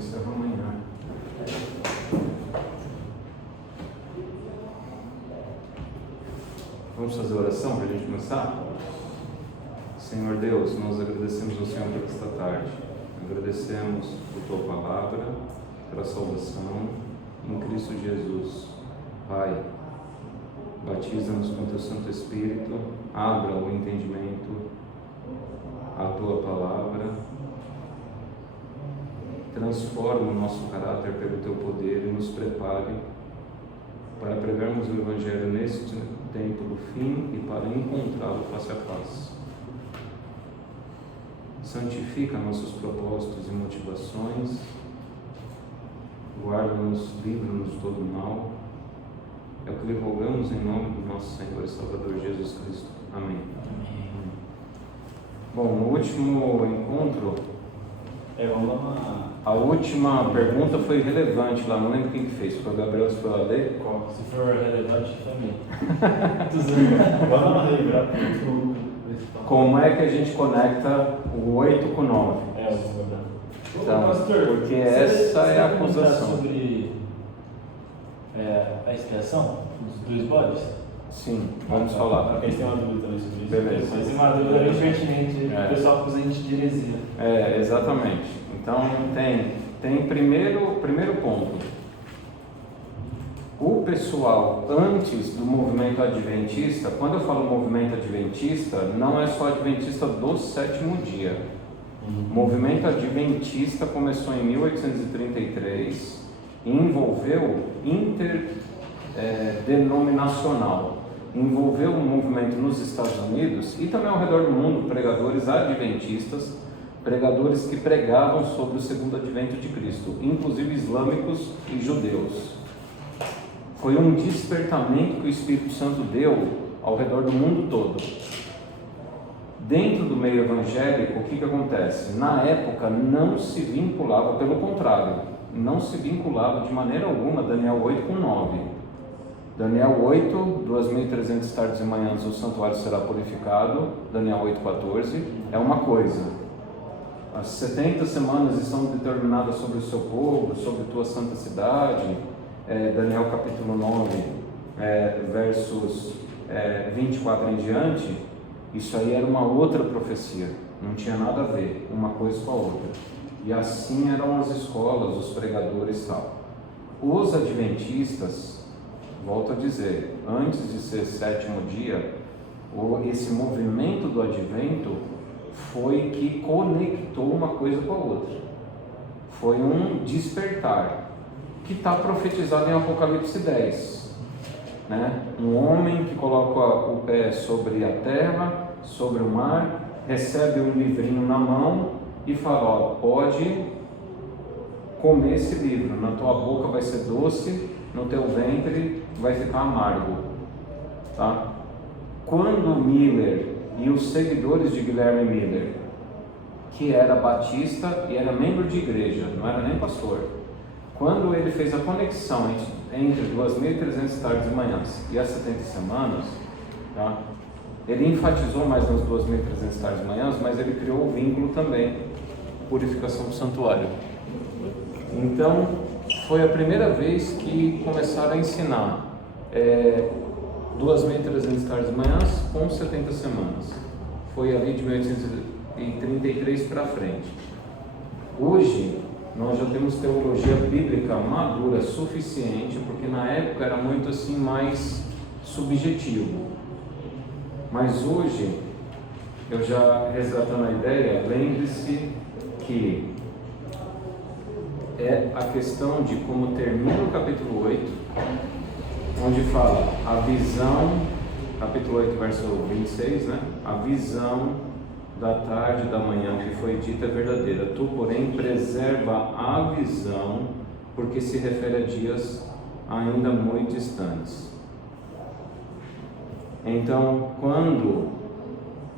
encerro amanhã. Vamos fazer oração para a gente começar? Senhor Deus, nós agradecemos ao Senhor por esta tarde. Agradecemos por Tua palavra, pela salvação em Cristo Jesus. Pai, batiza-nos com Teu Santo Espírito, abra o entendimento à Tua palavra, transforma o nosso caráter pelo Teu poder e nos prepare para pregarmos o Evangelho neste tempo do fim e para encontrá-lo face a face. Santifica nossos propósitos e motivações, guarda-nos, livra-nos de todo mal. É o que lhe rogamos em nome do nosso Senhor e Salvador Jesus Cristo. Amém. Bom, no último encontro, a última pergunta foi relevante lá, não lembro quem que fez, foi o Gabriel, se foi lá ler? Se for relevante, também. Vamos relembrar tudo. Como é que a gente conecta o 8 com o 9? Eu vou lembrar. Então, pastor, porque essa é a acusação. Sobre a expiação dos dois bodes? Sim, vamos falar. Eles têm uma dúvida também sobre isso. Beleza. Mas é uma dúvida bem pertinente. O pessoal acusa a gente de heresia. Exatamente. Então, tem primeiro ponto. O pessoal, antes do movimento adventista, quando eu falo movimento adventista, não é só adventista do sétimo dia. O movimento adventista começou em 1833 e envolveu interdenominacional. Envolveu um movimento nos Estados Unidos e também ao redor do mundo, pregadores adventistas, pregadores que pregavam sobre o segundo advento de Cristo, inclusive islâmicos e judeus. Foi um despertamento que o Espírito Santo deu ao redor do mundo todo. Dentro do meio evangélico, o que acontece? Na época não se vinculava, pelo contrário, não se vinculava de maneira alguma Daniel 8 com 9. Daniel 8, 2.300 tardes e manhãs o santuário será purificado. Daniel 8,14 é uma coisa. As 70 semanas estão determinadas sobre o seu povo, sobre tua santa cidade. Daniel capítulo 9, versos 24 em diante. Isso aí era uma outra profecia, não tinha nada a ver uma coisa com a outra. E assim eram as escolas, os pregadores e tal. Os adventistas, volto a dizer, antes de ser sétimo dia, esse movimento do advento foi que conectou uma coisa com a outra. Foi um despertar, que está profetizado em Apocalipse 10. Né? Um homem que coloca o pé sobre a terra, sobre o mar, recebe um livrinho na mão e fala, pode comer esse livro, na tua boca vai ser doce, no teu ventre vai ficar amargo. Tá? Quando Miller e os seguidores de Guilherme Miller, que era batista e era membro de igreja, não era nem pastor, quando ele fez a conexão entre 2.300 tardes e manhãs e as 70 semanas, tá? Ele enfatizou mais nas 2.300 tardes e manhãs, mas ele criou o vínculo também, purificação do santuário. Então, foi a primeira vez que começaram a ensinar 2.300 tardes e manhãs com 70 semanas. Foi ali de 1833 para frente. Hoje, nós já temos teologia bíblica madura suficiente, porque na época era muito assim mais subjetivo. Mas hoje, eu já resgatando a ideia, lembre-se que é a questão de como termina o capítulo 8, onde fala a visão, capítulo 8, verso 26, né? A visão da tarde e da manhã que foi dita é verdadeira. Tu, porém, preserva a visão, porque se refere a dias ainda muito distantes. Então, quando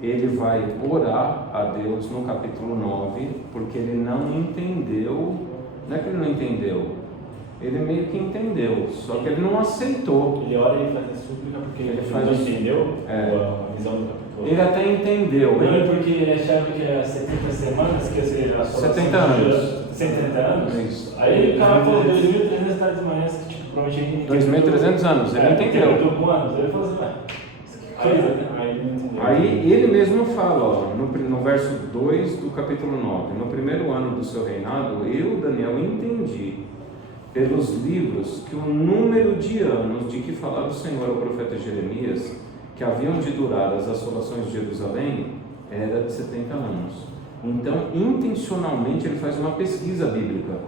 ele vai orar a Deus no capítulo 9, porque ele não entendeu, não é que ele não entendeu, ele meio que entendeu, só que ele não aceitou. Ele ora e faz a súplica porque ele não entendeu a visão do capítulo Ele até entendeu. Não é porque ele achava que era 70 semanas, quer dizer, a 70 anos. 70 anos? Isso. Aí o cara falou 2.300 tardes de manhã, que tipo, provavelmente... 2.300 anos, ele entendeu. Ele com anos, ele falou assim, que coisa, né? Aí ele não entendeu. Aí ele mesmo fala, ó, no verso 2 do capítulo 9, no primeiro ano do seu reinado, eu, Daniel, entendi pelos livros que o número de anos de que falava o Senhor ao profeta Jeremias, que haviam de durar as assolações de Jerusalém, era de 70 anos. Então, intencionalmente, ele faz uma pesquisa bíblica.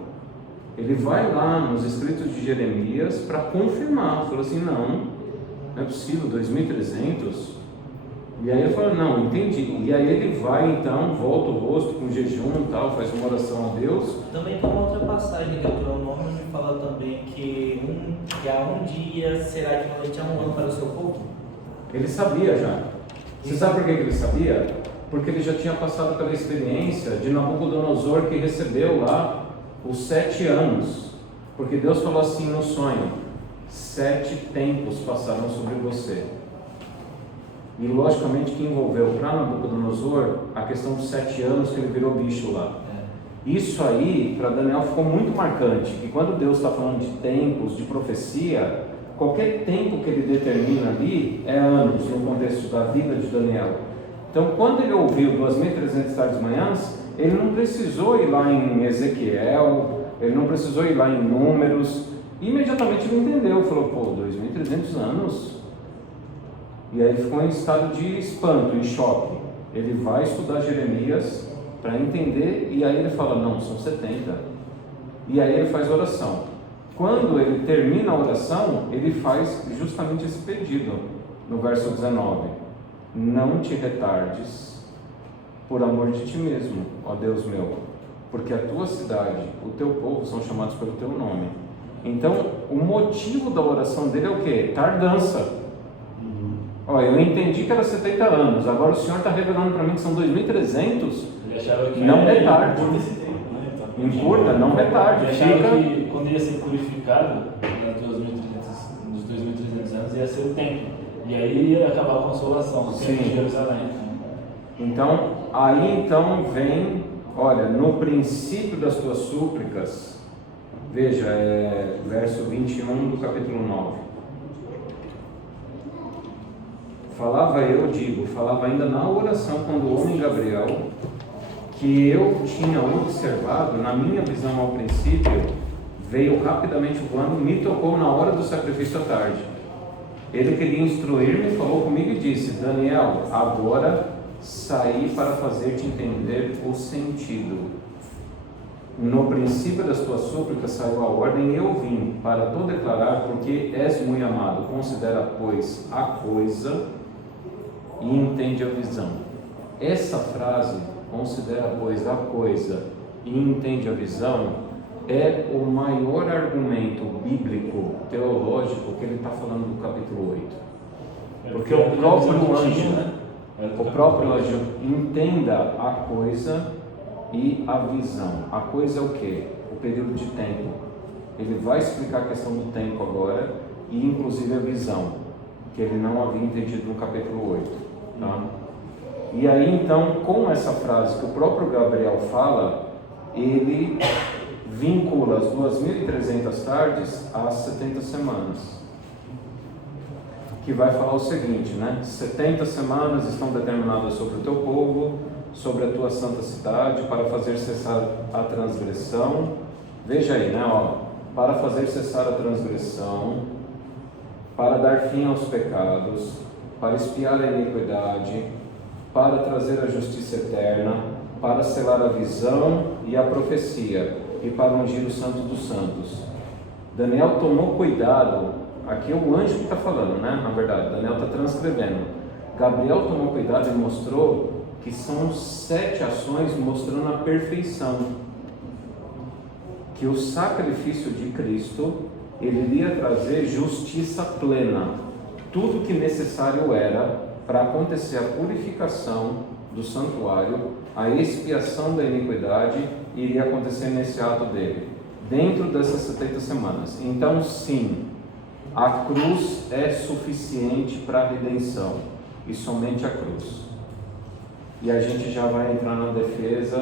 Ele vai lá nos escritos de Jeremias para confirmar. Falou assim, não é possível, 2.300? E aí ele fala, não, entendi. E aí ele vai então, volta o rosto com jejum e tal, faz uma oração a Deus. Também tem uma outra passagem que é o Deuteronômio, me fala também que há um dia será equivalente a um ano para o seu povo. Ele sabia já. Você sabe por que ele sabia? Porque ele já tinha passado pela experiência de Nabucodonosor, que recebeu lá os 7 anos. Porque Deus falou assim no sonho, 7 tempos passaram sobre você. E logicamente que envolveu para Nabucodonosor a questão dos 7 anos que ele virou bicho lá. Isso aí, para Daniel, ficou muito marcante, que quando Deus está falando de tempos, de profecia, qualquer tempo que ele determina ali é anos no contexto da vida de Daniel. Então, quando ele ouviu 2.300 tardes manhãs, ele não precisou ir lá em Ezequiel, ele não precisou ir lá em Números, imediatamente ele entendeu, falou, pô, 2.300 anos? E aí ficou em estado de espanto, em choque. Ele vai estudar Jeremias para entender, e aí ele fala, não, são 70. E aí ele faz oração. Quando ele termina a oração, ele faz justamente esse pedido, no verso 19. Não te retardes por amor de ti mesmo, ó Deus meu, porque a tua cidade, o teu povo são chamados pelo teu nome. Então, o motivo da oração dele é o quê? Tardança. Olha, eu entendi que era 70 anos, agora o Senhor está revelando para mim que são 2.300. Não retarde. Encurta, não retarde. Ele achava que quando ia ser purificado, nos 2.300 anos, ia ser o templo. E aí ia acabar a consolação, o templo de Jerusalém. Então, aí vem, olha, no princípio das tuas súplicas, veja, verso 21 do capítulo 9. Falava ainda na oração quando o homem Gabriel, que eu tinha observado na minha visão ao princípio, veio rapidamente voando, me tocou na hora do sacrifício à tarde. Ele queria instruir-me, falou comigo e disse, Daniel, agora saí para fazer-te entender o sentido. No princípio das tuas súplicas saiu a ordem e eu vim para tu declarar, porque és muito amado. Considera, pois, a coisa e entende a visão. Essa frase, considera, pois, a coisa e entende a visão, é o maior argumento bíblico, teológico, que ele está falando do capítulo 8. Porque o próprio anjo entenda a coisa e a visão. A coisa é o quê? O período de tempo. Ele vai explicar a questão do tempo agora e inclusive a visão, que ele não havia entendido no capítulo 8. Tá? E aí então, com essa frase que o próprio Gabriel fala, ele vincula as 2.300 tardes às 70 semanas, que vai falar o seguinte, né? 70 semanas estão determinadas sobre o teu povo, sobre a tua santa cidade, para fazer cessar a transgressão. Veja aí, né? Para fazer cessar a transgressão, para dar fim aos pecados, para expiar a iniquidade, para trazer a justiça eterna, para selar a visão e a profecia, e para ungir o santo dos santos. Daniel tomou cuidado, aqui é o anjo que está falando, né? Na verdade, Daniel está transcrevendo. Gabriel tomou cuidado e mostrou que são 7 ações mostrando a perfeição. Que o sacrifício de Cristo, ele iria trazer justiça plena. Tudo que necessário era para acontecer a purificação do santuário, a expiação da iniquidade, iria acontecer nesse ato dele, dentro dessas 70 semanas. Então, sim, a cruz é suficiente para a redenção, e somente a cruz. E a gente já vai entrar na defesa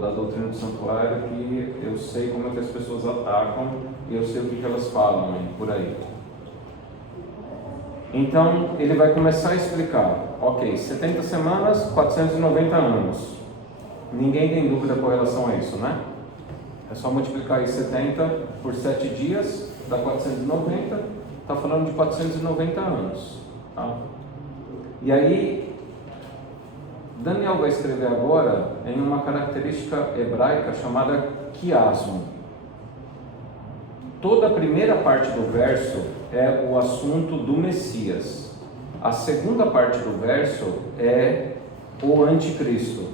da doutrina do santuário, que eu sei como é que as pessoas atacam e eu sei o que elas falam por aí. Então, ele vai começar a explicar. Ok, 70 semanas, 490 anos. Ninguém tem dúvida com relação a isso, né? É só multiplicar aí 70 por 7 dias, dá 490. Está falando de 490 anos. Tá? E aí, Daniel vai escrever agora em uma característica hebraica chamada quiasmo. Toda a primeira parte do verso é o assunto do Messias. A segunda parte do verso é o anticristo.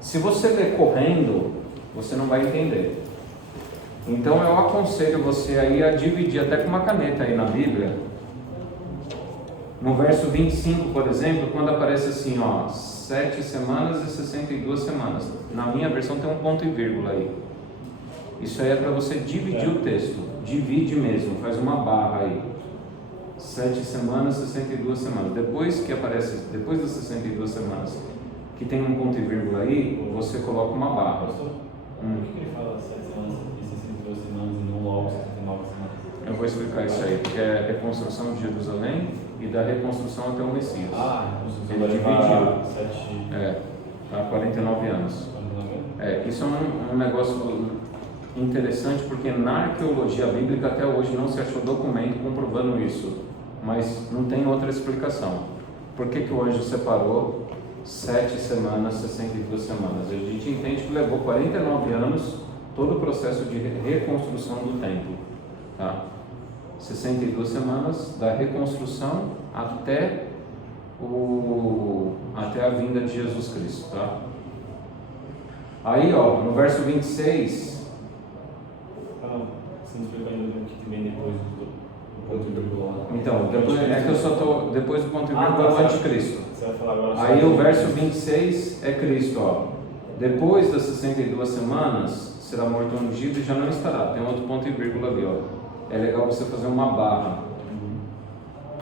Se você ler correndo, você não vai entender. Então eu aconselho você aí a dividir até com uma caneta aí na Bíblia. No verso 25, por exemplo, quando aparece assim, 7 semanas e 62 semanas. Na minha versão tem um ponto e vírgula aí. Isso aí é para você dividir o texto. Divide mesmo, faz uma barra aí. 7 semanas, 62 semanas. Depois que aparece, depois das 62 semanas, que tem um ponto e vírgula aí, você coloca uma barra. Pastor, por que ele fala 7 semanas e 62 semanas e não logo 79 semanas? Eu vou explicar isso aí, porque é a reconstrução de Jerusalém e da reconstrução até o Messias. Ele dividiu. 7... Há 49 anos. Isso é um negócio interessante, porque na arqueologia bíblica até hoje não se achou documento comprovando isso, mas não tem outra explicação. Por que o anjo separou 7 semanas, 62 semanas? A gente entende que levou 49 anos todo o processo de reconstrução do templo, tá? 62 semanas da reconstrução até a vinda de Jesus Cristo, tá? Aí, no verso 26... Você não explicou ainda o que vem depois do ponto e vírgula. Então, depois do ponto e vírgula é o anticristo. Você vai falar agora. Aí o verso 26 é Cristo, Depois das 62 semanas, será morto ungido e já não estará. Tem outro ponto e vírgula ali, É legal você fazer uma barra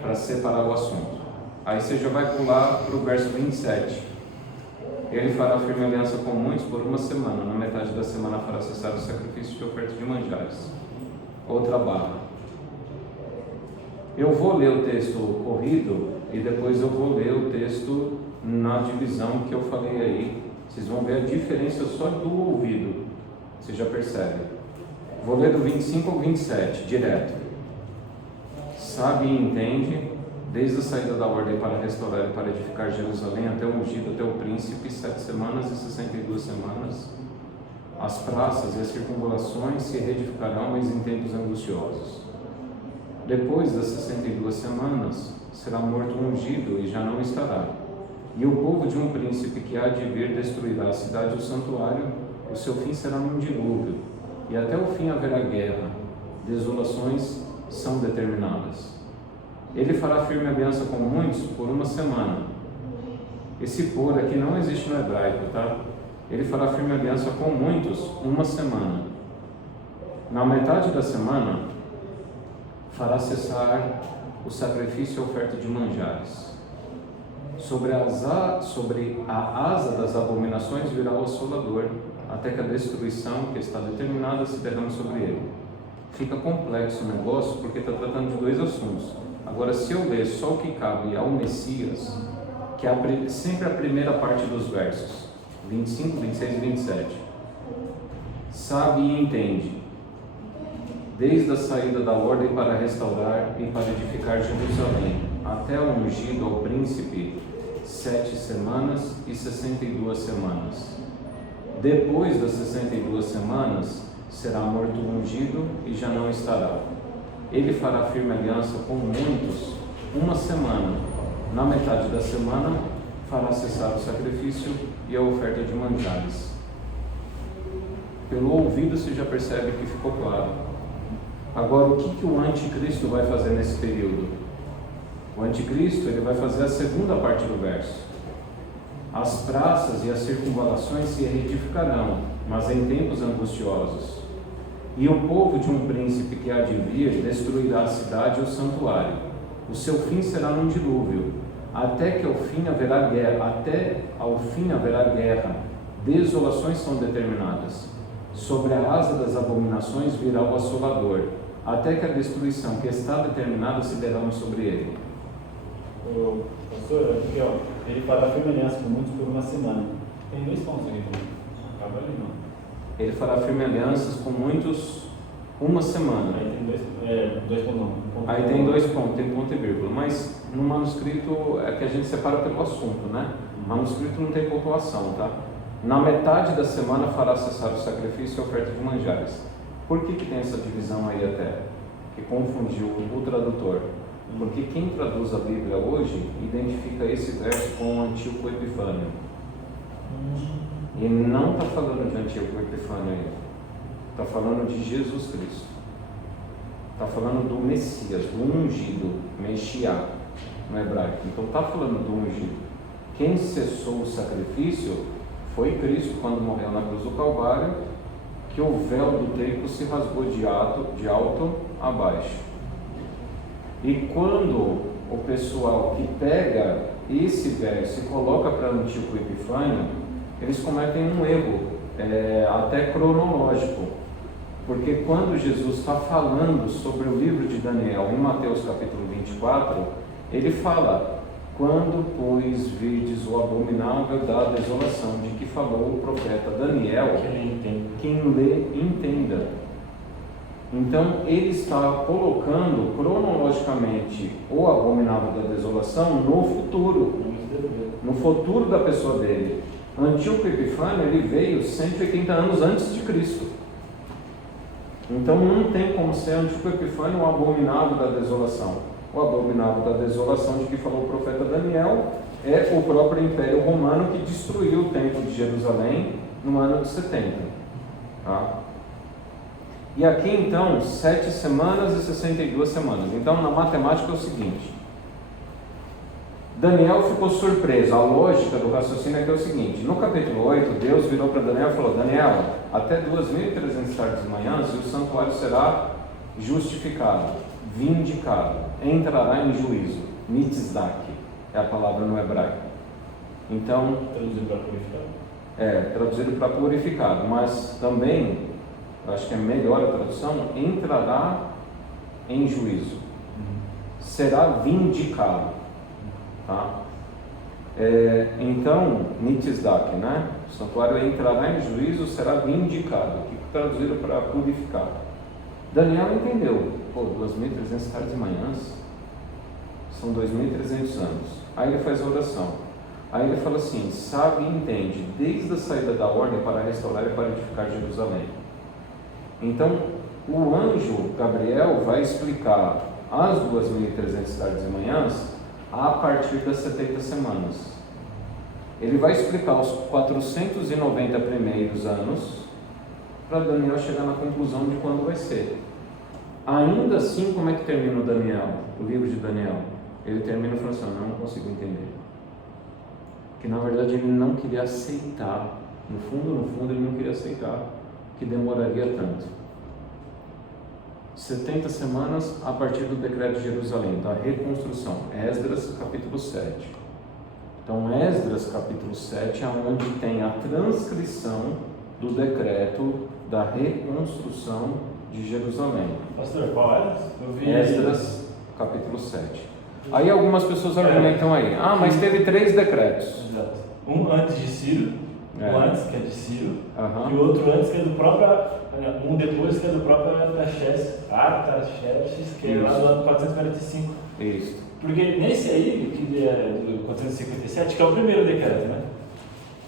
para separar o assunto. Aí você já vai pular para o verso 27. Ele fará firme aliança com muitos por uma semana. Na metade da semana fará cessar o sacrifício de oferta de manjares. Outra barra. Eu vou ler o texto corrido e depois eu vou ler o texto na divisão que eu falei aí. Vocês vão ver a diferença só do ouvido. Você já percebe. Vou ler do 25 ao 27, direto. Sabe e entende, desde a saída da ordem para restaurar e para edificar Jerusalém até o ungido, até o príncipe, 7 semanas e 62 semanas. As praças e as circunvalações se reedificarão, mas em tempos angustiosos. Depois das 62 semanas, será morto um ungido e já não estará. E o povo de um príncipe que há de vir destruirá a cidade e o santuário. O seu fim será num dilúvio, e até o fim haverá guerra. Desolações são determinadas. Ele fará firme aliança com muitos por uma semana. Esse por aqui não existe no hebraico, tá? Ele fará firme aliança com muitos uma semana. Na metade da semana, fará cessar o sacrifício e a oferta de manjares. Sobre a asa das abominações virá o assolador, até que a destruição que está determinada se derrame sobre ele. Fica complexo o negócio, porque está tratando de 2 assuntos. Agora, se eu ler só o que cabe ao Messias, que é sempre a primeira parte dos versos, 25, 26 e 27. Sabe e entende, desde a saída da ordem para restaurar e para edificar Jerusalém, até o ungido ao príncipe, 7 semanas e 62 semanas. Depois das 62 semanas, será morto o ungido e já não estará. Ele fará firme aliança com muitos uma semana. Na metade da semana, fará cessar o sacrifício e a oferta de manjares. Pelo ouvido você já percebe que ficou claro. Agora, o que o anticristo vai fazer nesse período? O anticristo ele vai fazer a segunda parte do verso. As praças e as circunvalações se reedificarão, mas em tempos angustiosos. E o povo de um príncipe que há de vir destruirá a cidade e o santuário. O seu fim será num dilúvio, até que ao fim haverá guerra, desolações são determinadas. Sobre a asa das abominações virá o assolador, até que a destruição que está determinada se derrame sobre ele. O pastor, aqui ó, ele fará firme aliança com muitos por uma semana. Tem 2 pontos aqui, acaba ali não. Ele fará firme alianças com muitos uma semana. Aí tem 2 pontos não. Aí tem 2 pontos, tem ponto e vírgula, mas no manuscrito é que a gente separa pelo assunto, né? No manuscrito não tem pontuação, tá? Na metade da semana fará cessar o sacrifício e a oferta de manjares. Por que tem essa divisão aí até? Que confundiu o tradutor. Porque quem traduz a Bíblia hoje identifica esse verso com o Antíoco Epifânio. E não está falando de Antíoco Epifânio aí. Está falando de Jesus Cristo. Está falando do Messias, do ungido, Meshiá, no hebraico. Então está falando do ungido. Quem cessou o sacrifício foi Cristo, quando morreu na cruz do Calvário, que o véu do templo se rasgou de alto a baixo. E quando o pessoal que pega esse verso e coloca para o Antíoco Epifânio, eles cometem um erro, até cronológico. Porque quando Jesus está falando sobre o livro de Daniel, em Mateus capítulo 24, ele fala: quando, pois, virdes o abominável da desolação, de que falou o profeta Daniel, quem lê, entenda. Então, ele está colocando cronologicamente o abominável da desolação no futuro da pessoa dele. Antíoco Epifânio, ele veio 180 anos antes de Cristo. Então, não tem como ser Antíoco Epifânio o abominável da desolação. O abominável da desolação de que falou o profeta Daniel é o próprio Império Romano, que destruiu o templo de Jerusalém no ano de 70. Tá? E aqui então, 7 semanas e 62 semanas. Então, na matemática é o seguinte: Daniel ficou surpreso. A lógica do raciocínio é que é o seguinte: no capítulo 8, Deus virou para Daniel e falou: Daniel, até 2.300 tardes e manhãs, e o santuário será justificado, vindicado, entrará em juízo. Nitzdak é a palavra no hebraico. Então, traduzido para purificado? Traduzido para purificado, mas também, eu acho que é melhor a tradução, entrará em juízo. Será vindicado. Tá? Então, Nitzdak, né? O santuário entrará em juízo, será vindicado, que traduzido para purificado. Daniel entendeu. 2.300 tardes e manhãs são 2.300 anos. Aí ele faz a oração. Aí ele fala assim: sabe e entende, desde a saída da ordem para restaurar e para edificar Jerusalém. Então, o anjo Gabriel vai explicar as 2.300 tardes e manhãs a partir das 70 semanas. Ele vai explicar os 490 primeiros anos para Daniel chegar na conclusão de quando vai ser. Ainda assim, como é que termina o Daniel, o livro de Daniel? Ele termina falando assim: não consigo entender. Que na verdade ele não queria aceitar, no fundo ele não queria aceitar que demoraria tanto. 70 semanas a partir do decreto de Jerusalém, da reconstrução. Esdras capítulo 7. Então, Esdras capítulo 7 é onde tem a transcrição do decreto da reconstrução de Jerusalém. Pastor, qual é? Eu vi Esdras capítulo 7. Aí algumas pessoas argumentam aí: mas teve 3 decretos. Exato. Um antes de Ciro, um antes que é de Ciro, e o outro antes que é do próprio, um depois que é do próprio Artaxerxes, que é lá do ano 445. Isso. Porque nesse aí, que é do 457, que é o primeiro decreto, né?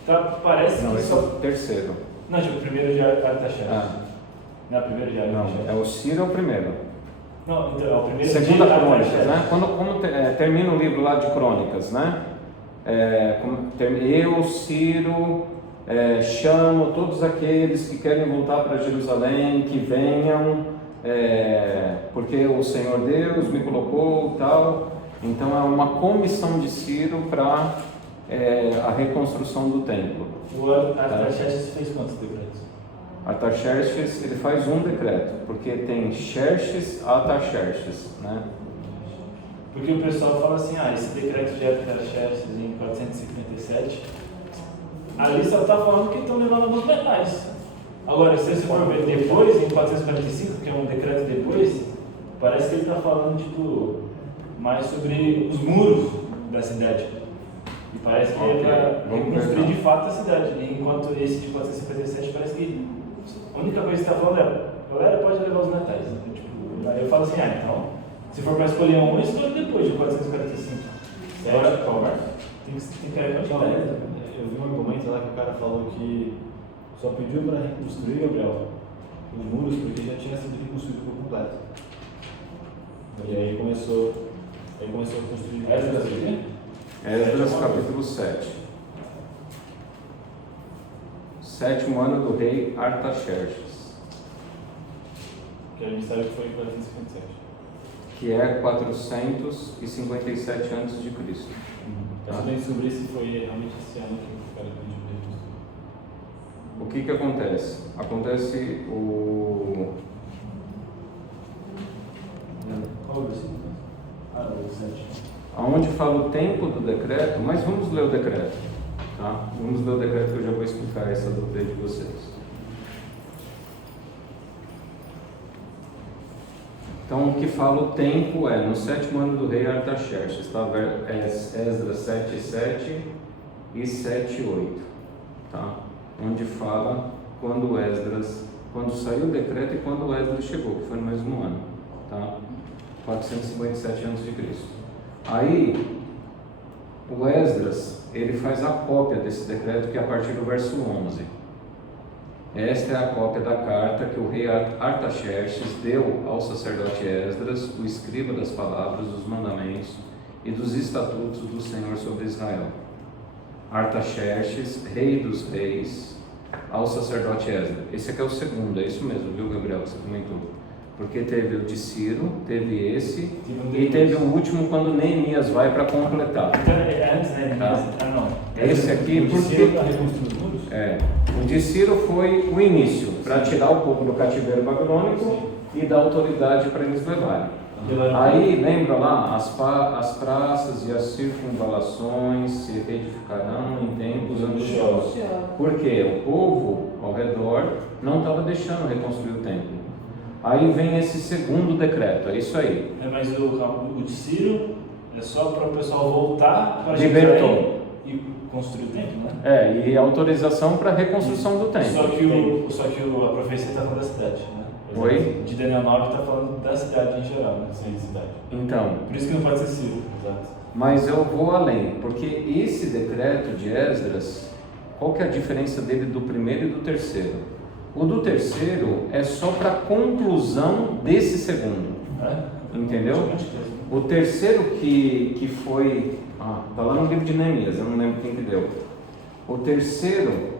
Então, parece não, que esse é o terceiro. Não, o primeiro de Artaxerxes. Não, o primeiro de Artaxerxes. Não, o Ciro é o primeiro. Não, então, é o primeiro Segunda de Crônicas, Artaxerxes. né? Quando termina o livro lá de Crônicas, né? Eu, Ciro, chamo todos aqueles que querem voltar para Jerusalém, que venham, porque o Senhor Deus me colocou, tal. Então é uma comissão de Ciro para a reconstrução do templo. O Artaxerxes fez quantos decretos? Artaxerxes, ele faz um decreto, porque tem Xerxes, Artaxerxes, né? Porque o pessoal fala assim, esse decreto de Artaxerxes em 457, ali só está falando que estão levando alguns metais. Agora, se você for ver depois, em 445, que é um decreto depois, parece que ele está falando, tipo, mais sobre os muros da cidade. E parece que ele vai reconstruir de fato a cidade. Enquanto esse de 457 parece que a única coisa que está falando é, a galera pode levar os metais. Tipo, aí eu falo assim, então, se for para escolher um, escolhe depois de 445. Agora, qual marca? Tem que cair a quantidade. Eu vi um argumento lá que o cara falou que só pediu para reconstruir, Gabriel, os muros porque já tinha sido reconstruído por completo. E aí começou a construir. Esdras capítulo 7. 7º ano do rei Artaxerxes, Que a gente sabe que foi em 457. que é 457 a.C. Eu também descobri se foi realmente esse ano que o cara pediu para reconstruir. O que acontece? Acontece o... Qual o versículo? O 7. Aonde fala o tempo do decreto, mas vamos ler o decreto, tá? Vamos ler o decreto que eu já vou explicar essa dúvida de vocês. Então, o que fala o tempo é no 7º ano do rei Artaxerxes, tá? Esdras 7:7 e 7:8, tá? Onde fala quando saiu o decreto e quando Esdras chegou, que foi no mesmo ano, tá? 457 a.C. Aí, o Esdras, ele faz a cópia desse decreto, que é a partir do verso 11. Esta é a cópia da carta que o rei Artaxerxes deu ao sacerdote Esdras, o escriba das palavras, dos mandamentos e dos estatutos do Senhor sobre Israel. Artaxerxes, rei dos reis, ao sacerdote Esdras. Esse aqui é o segundo, é isso mesmo, viu, Gabriel, que você comentou? Porque teve o de Ciro, teve esse, e teve o último quando Neemias vai para completar. Então, é antes, né? Tá. Não. Esse aqui, O de Ciro para reconstruir os muros? o de Ciro foi o início, para tirar o povo do cativeiro babilônico e dar autoridade para eles levarem. Aí, lembra lá, as praças e as circunvalações se edificarão em tempos angustiosos. Porque o povo ao redor não estava deixando reconstruir o templo. Aí vem esse segundo decreto, é isso aí. Mas o de Ciro é só para o pessoal voltar para Libertou. e construir o templo, né? E autorização para a reconstrução do templo. Só que a profecia está falando da cidade, né? Oi? De Daniel 9 está falando da cidade em geral, né? Sim, cidade. Então, Por isso que não pode ser Ciro. Exato. mas eu vou além, porque esse decreto de Esdras, qual que é a diferença dele do primeiro e do terceiro? O do terceiro é só para conclusão desse segundo, entendeu? O terceiro que foi, está lá no livro de Neemias, eu não lembro quem que deu. O terceiro,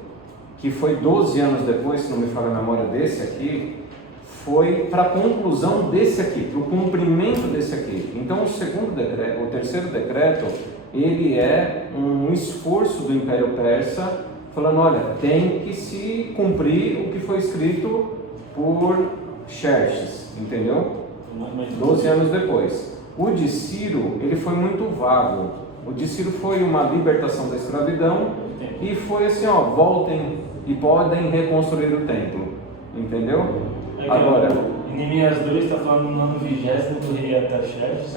que foi 12 anos depois, se não me falha a memória desse aqui, foi para a conclusão desse aqui, para o cumprimento desse aqui. Então o terceiro decreto, ele é um esforço do Império Persa, falando, olha, tem que se cumprir o que foi escrito por Xerxes, entendeu? 12 anos depois. O de Ciro, ele foi muito vago. O de Ciro foi uma libertação da escravidão e foi assim, voltem e podem reconstruir o templo, entendeu? Agora, em Neemias 2 está falando no ano 20º do rei Artaxerxes.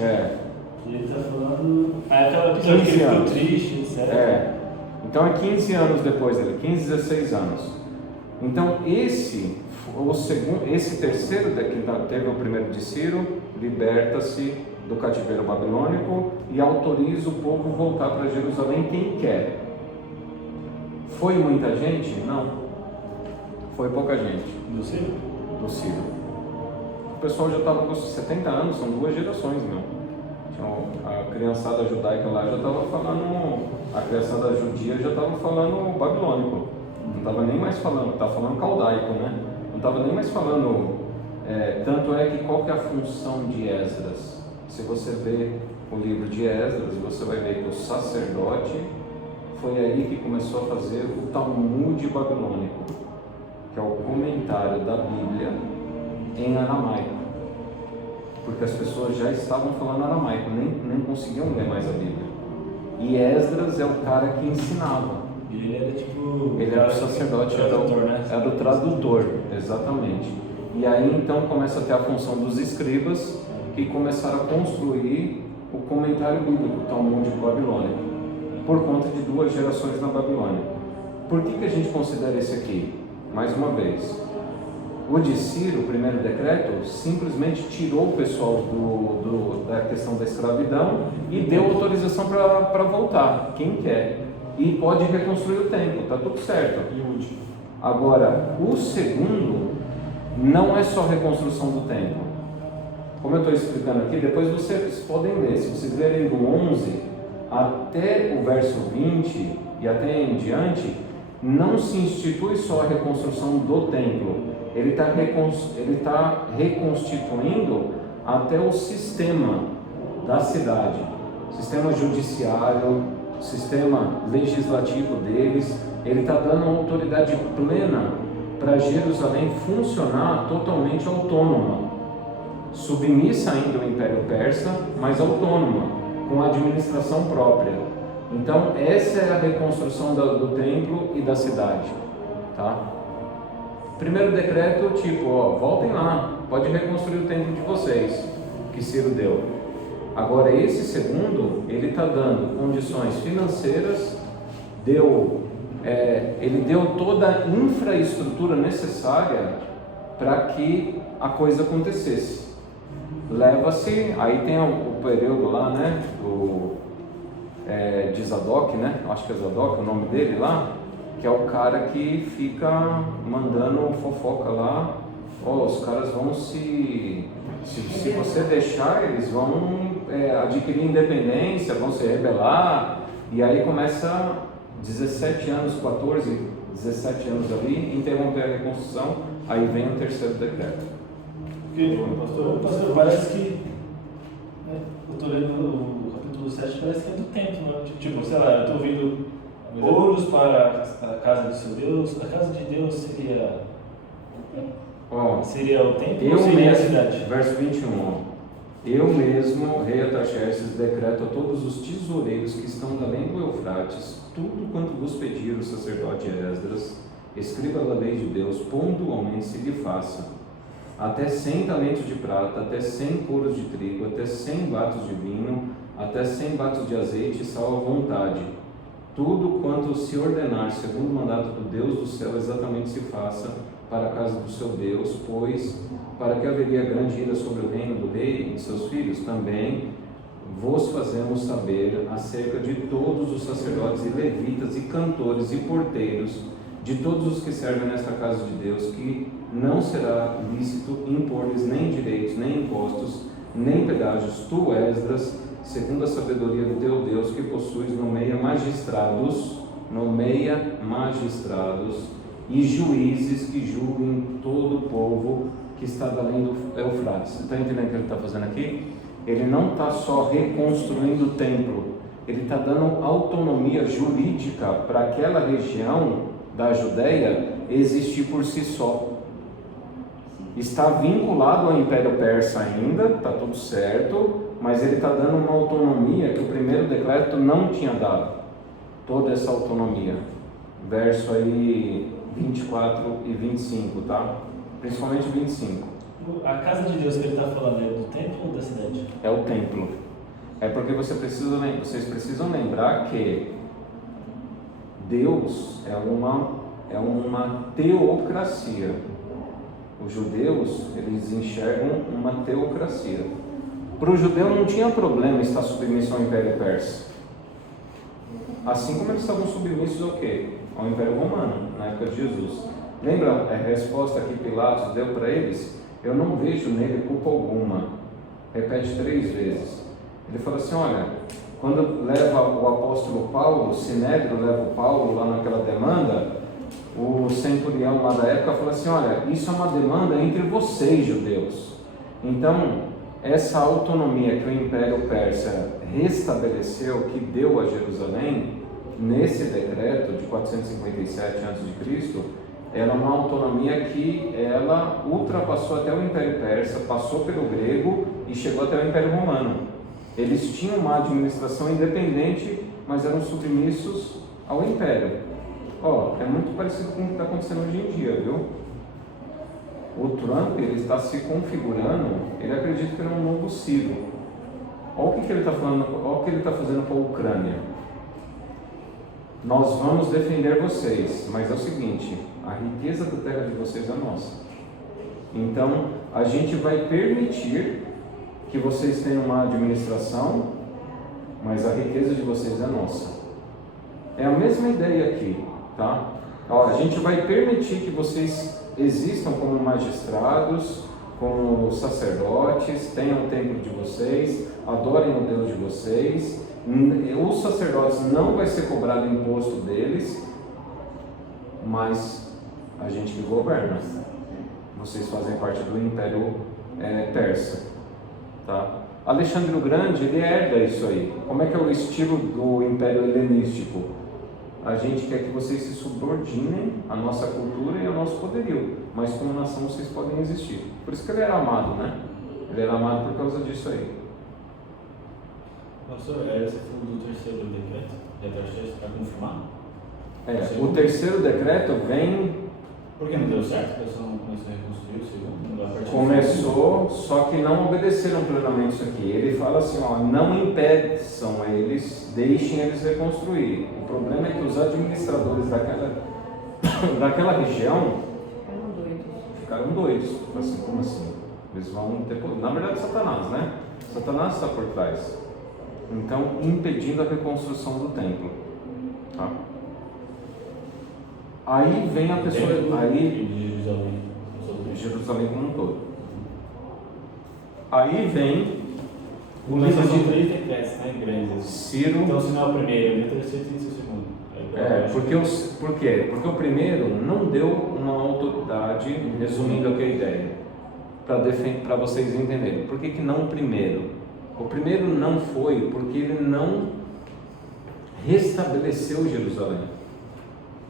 E ele está falando. Aquela episódio que ele ficou triste, etc. Então é 15 anos depois dele, 15, 16 anos. Então esse terceiro daqui, teve o primeiro de Ciro, liberta-se do cativeiro babilônico e autoriza o povo a voltar para Jerusalém quem quer. Foi muita gente? Não. Foi pouca gente. Do Ciro? Do Ciro. O pessoal já estava com 70 anos, são 2 gerações, meu. A criançada judaica lá já estava falando, a criançada judia já estava falando babilônico, não estava nem mais falando, estava falando caldaico, né? Não estava nem mais falando, tanto é que qual que é a função de Esdras? Se você vê o livro de Esdras, você vai ver que o sacerdote foi aí que começou a fazer o Talmud babilônico, que é o comentário da Bíblia em aramaico. porque as pessoas já estavam falando aramaico, nem conseguiam ler mais a Bíblia. E Esdras é o cara que ensinava. E ele era tipo... Ele era o sacerdote, era o tradutor, exatamente. E aí então começa a ter a função dos escribas, que começaram a construir o comentário bíblico, o Talmud babilônico, por conta de 2 gerações na Babilônia. Por que a gente considera esse aqui? Mais uma vez, o de Ciro, o primeiro decreto, simplesmente tirou o pessoal da questão da escravidão e deu autorização para voltar, quem quer. E pode reconstruir o templo, está tudo certo. E o último? Agora, o segundo não é só reconstrução do templo. Como eu estou explicando aqui, depois vocês podem ler, se vocês lerem do 11 até o verso 20 e até em diante, não se institui só a reconstrução do templo, ele está reconstituindo até o sistema da cidade, sistema judiciário, sistema legislativo deles. Ele está dando uma autoridade plena para Jerusalém funcionar totalmente autônoma, submissa ainda ao Império Persa, mas autônoma, com administração própria. Então essa é a reconstrução do templo e da cidade, tá? Primeiro decreto, tipo, voltem lá, pode reconstruir o templo de vocês, que Ciro deu. Agora esse segundo, ele está dando condições financeiras, ele deu toda a infraestrutura necessária para que a coisa acontecesse. Leva-se, aí tem o período lá, né, de Zadok, né, acho que é Zadok o nome dele lá, que é o cara que fica mandando fofoca lá, os caras vão se você deixar, eles vão adquirir independência, vão se rebelar, e aí começa 17 anos, 14, 17 anos ali, interromper a reconstrução, aí vem o terceiro decreto. Porque, pastor, parece que, né, eu estou lendo o capítulo 7, parece que é do templo, né? Tipo, sei lá, eu estou ouvindo ouros para a casa do seu Deus. A casa de Deus seria o templo ou seria a cidade? Verso 21, eu mesmo, rei Artaxerxes, decreto a todos os tesoureiros que estão da além do Eufrates, tudo quanto vos pedir o sacerdote Esdras, escriba da lei de Deus, pontualmente se lhe faça, até 100 talentos de prata, até 100 coros de trigo, até 100 batos de vinho, até 100 batos de azeite e sal à vontade. Tudo quanto se ordenar segundo o mandato do Deus do céu exatamente se faça para a casa do seu Deus, pois para que haveria grande ira sobre o reino do rei e de seus filhos, também vos fazemos saber acerca de todos os sacerdotes e levitas e cantores e porteiros, de todos os que servem nesta casa de Deus, que não será lícito impor-lhes nem direitos, nem impostos, nem pedágios. Tu, Esdras, segundo a sabedoria do teu Deus, que possuis, nomeia magistrados e juízes que julguem todo o povo que está além do Eufrates. Você está entendendo o que ele está fazendo aqui? Ele não está só reconstruindo o templo, ele está dando autonomia jurídica para aquela região da Judéia existir por si só. Está vinculado ao Império Persa ainda, está tudo certo, mas ele está dando uma autonomia que o primeiro decreto não tinha dado. Toda essa autonomia. Verso aí 24 e 25, tá? Principalmente 25. A casa de Deus que ele está falando é do templo ou da cidade? É o templo. É porque vocês precisam lembrar que Deus é uma teocracia. Os judeus, eles enxergam uma teocracia. Para o judeu não tinha problema estar submisso ao Império Persa. Assim como eles estavam submissos ao quê? Ao Império Romano, na época de Jesus. Lembra a resposta que Pilatos deu para eles? Eu não vejo nele culpa alguma. Repete 3 vezes. Ele fala assim, olha, quando leva o apóstolo Paulo, o Sinédrio leva o Paulo lá naquela demanda, o centurião lá da época falou assim, olha, isso é uma demanda entre vocês, judeus. Então, essa autonomia que o Império Persa restabeleceu, que deu a Jerusalém, nesse decreto de 457 a.C., era uma autonomia que ela ultrapassou até o Império Persa, passou pelo grego e chegou até o Império Romano. Eles tinham uma administração independente, mas eram submissos ao Império. É muito parecido com o que está acontecendo hoje em dia, viu? O Trump, ele está se configurando, ele acredita que ele é um novo Ciro. Olha o que ele está falando, olha o que ele está fazendo com a Ucrânia. Nós vamos defender vocês, mas é o seguinte, a riqueza da terra de vocês é nossa. Então, a gente vai permitir que vocês tenham uma administração, mas a riqueza de vocês é nossa. É a mesma ideia aqui, tá? A gente vai permitir que vocês existam como magistrados, como sacerdotes, tenham o templo de vocês, adorem o Deus de vocês. Os sacerdotes não vai ser cobrado imposto deles, mas a gente que governa. Vocês fazem parte do Império Persa, tá? Alexandre o Grande, ele herda isso aí. Como é que é o estilo do Império Helenístico? A gente quer que vocês se subordinem à nossa cultura e ao nosso poderio, mas como nação vocês podem existir. Por isso que ele era amado, né? Ele era amado por causa disso aí. Professor, você falou do terceiro decreto de Artaxerxes para confirmar? O terceiro decreto vem... Por que não deu certo? O pessoal não começou a reconstruir o segundo? Começou, só que não obedeceram plenamente isso aqui. Ele fala assim, não impeçam eles, deixem eles reconstruir. O problema é que os administradores daquela região ficaram doidos. Assim, como assim? Eles vão depois... Na verdade, Satanás, né? Satanás está por trás. Então, impedindo a reconstrução do templo. Tá? Aí vem a pessoa... Aí, Jerusalém como um todo. Aí vem o livro de 3 decretos, né? Grandes. Ciro. Então, se não é o primeiro, o terceiro tem que ser o segundo. Por quê? Porque o primeiro não deu uma autoridade, resumindo aqui a ideia, para vocês entenderem. Por que não o primeiro? O primeiro não foi porque ele não restabeleceu Jerusalém.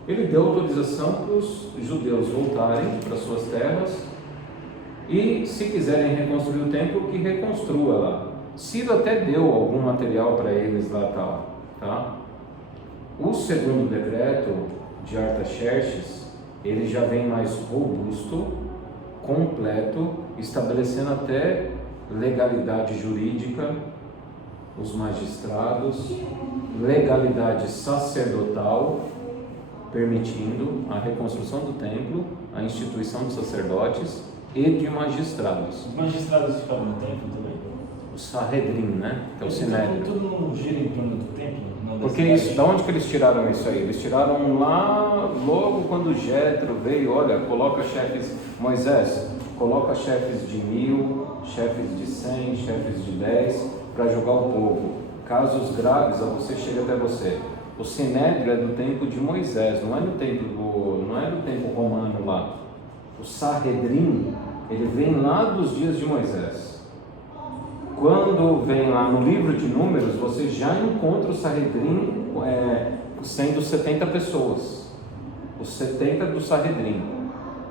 Ele deu autorização para os judeus voltarem para suas terras e, se quiserem reconstruir o templo, que reconstrua lá. Ciro até deu algum material para eles lá, tá? O segundo decreto de Artaxerxes, ele já vem mais robusto, completo, estabelecendo até legalidade jurídica, os magistrados, legalidade sacerdotal, permitindo a reconstrução do templo, a instituição de sacerdotes e de magistrados. Os magistrados ficavam no templo também? O Sanhedrin, né? Que é o Sinédrio. Tudo não gira em torno do templo? Porque isso, da onde que eles tiraram isso aí? Eles tiraram lá, logo quando Jétro veio, olha, coloca chefes, Moisés, coloca chefes de 1000, chefes de 100, chefes de 10, para julgar o povo. Casos graves a você chega até você. O Sinédrio é do tempo de Moisés, não é do tempo romano lá. O Sanhedrin, ele vem lá dos dias de Moisés. Quando vem lá no livro de Números, você já encontra o Sanhedrin sendo 70 pessoas. Os 70 do Sanhedrin,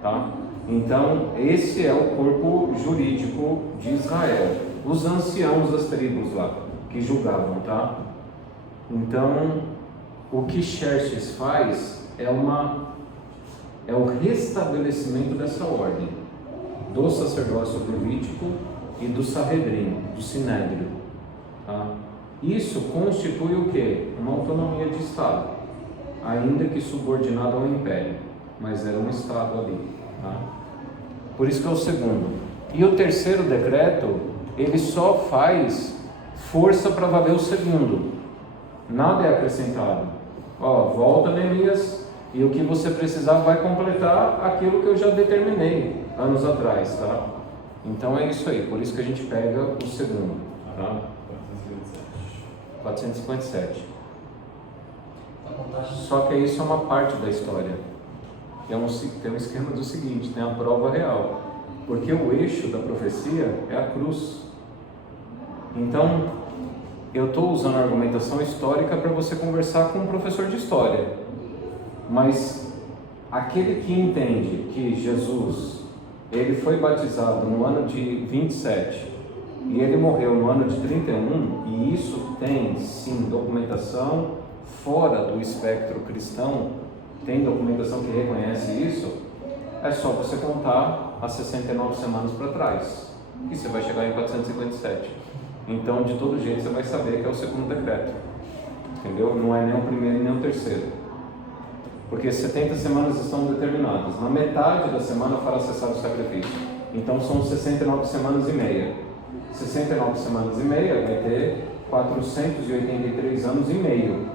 tá? Então, esse é o corpo jurídico de Israel. Os anciãos das tribos lá, que julgavam, tá? Então, o que Xerxes faz é o restabelecimento dessa ordem do sacerdócio levítico e do Sanhedrin, do Sinédrio. Tá? Isso constitui o quê? Uma autonomia de Estado, ainda que subordinado ao Império, mas era um Estado ali. Tá? Por isso que é o segundo. E o terceiro decreto, ele só faz força para valer o segundo. Nada é acrescentado. Volta, Neemias, e o que você precisar vai completar aquilo que eu já determinei anos atrás, tá? Então é isso aí, por isso que a gente pega o segundo, tá? 457. Só que isso é uma parte da história. Tem um esquema do seguinte, tem a prova real. Porque o eixo da profecia é a cruz. Então, eu estou usando a argumentação histórica para você conversar com um professor de história. Mas Aquele que entende que Jesus, ele foi batizado no ano de 27 e ele morreu no ano de 31, e isso tem sim documentação fora do espectro cristão, tem documentação que reconhece isso, é só você contar as 69 semanas para trás, que você vai chegar em 457. Então, de todo jeito, você vai saber que é o segundo decreto, entendeu? Não é nem o primeiro nem o terceiro, porque 70 semanas estão determinadas. Na metade da semana fará cessar o sacrifício, então são 69 semanas e meia. 69 semanas e meia vai ter 483 anos e meio.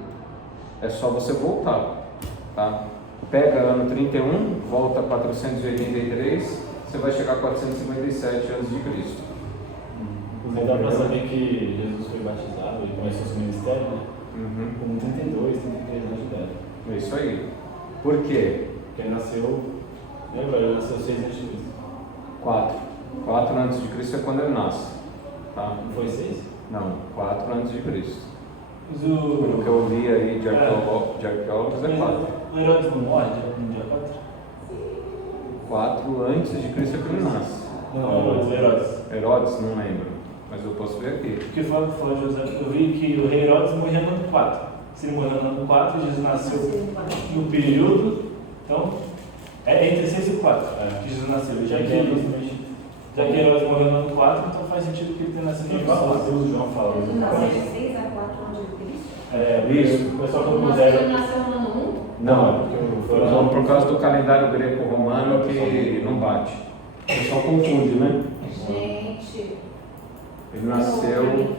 É só você voltar, tá? Pega ano 31, volta a 483, você vai chegar a 457 anos de Cristo. Mas dá para saber que Jesus foi batizado e começou seu ministério, né? Com 32, 33 anos de idade. É isso aí. Por quê? Porque ele nasceu, lembra? Ele nasceu 6 antes de Cristo. 4 antes de Cristo é quando ele nasce, tá? Não foi 6? Não, 4 antes de Cristo. Mas Pelo que eu li aí de arqueólogos é 4. O Herodes não morre no dia 4? 4 antes de Cristo é que ele nasce. Não, o Herodes. Herodes, não lembro, mas eu posso ver aqui. Porque foi José, eu vi que o rei Herodes morreu no ano 4. Se ele morreu no ano 4, Jesus nasceu no período, então é entre 6 e 4 que Jesus nasceu. Já que Herodes morreu no ano 4, então faz sentido que ele tenha nascido no ano 4. O João fala. Ele nasceu de 6 a 4 anos de Cristo? Isso. O pessoal quando Ele puseram. nasceu no ano 1? Não, Foi então, por causa do calendário greco-romano que não bate. O pessoal confunde, né? Gente. Ele nasceu.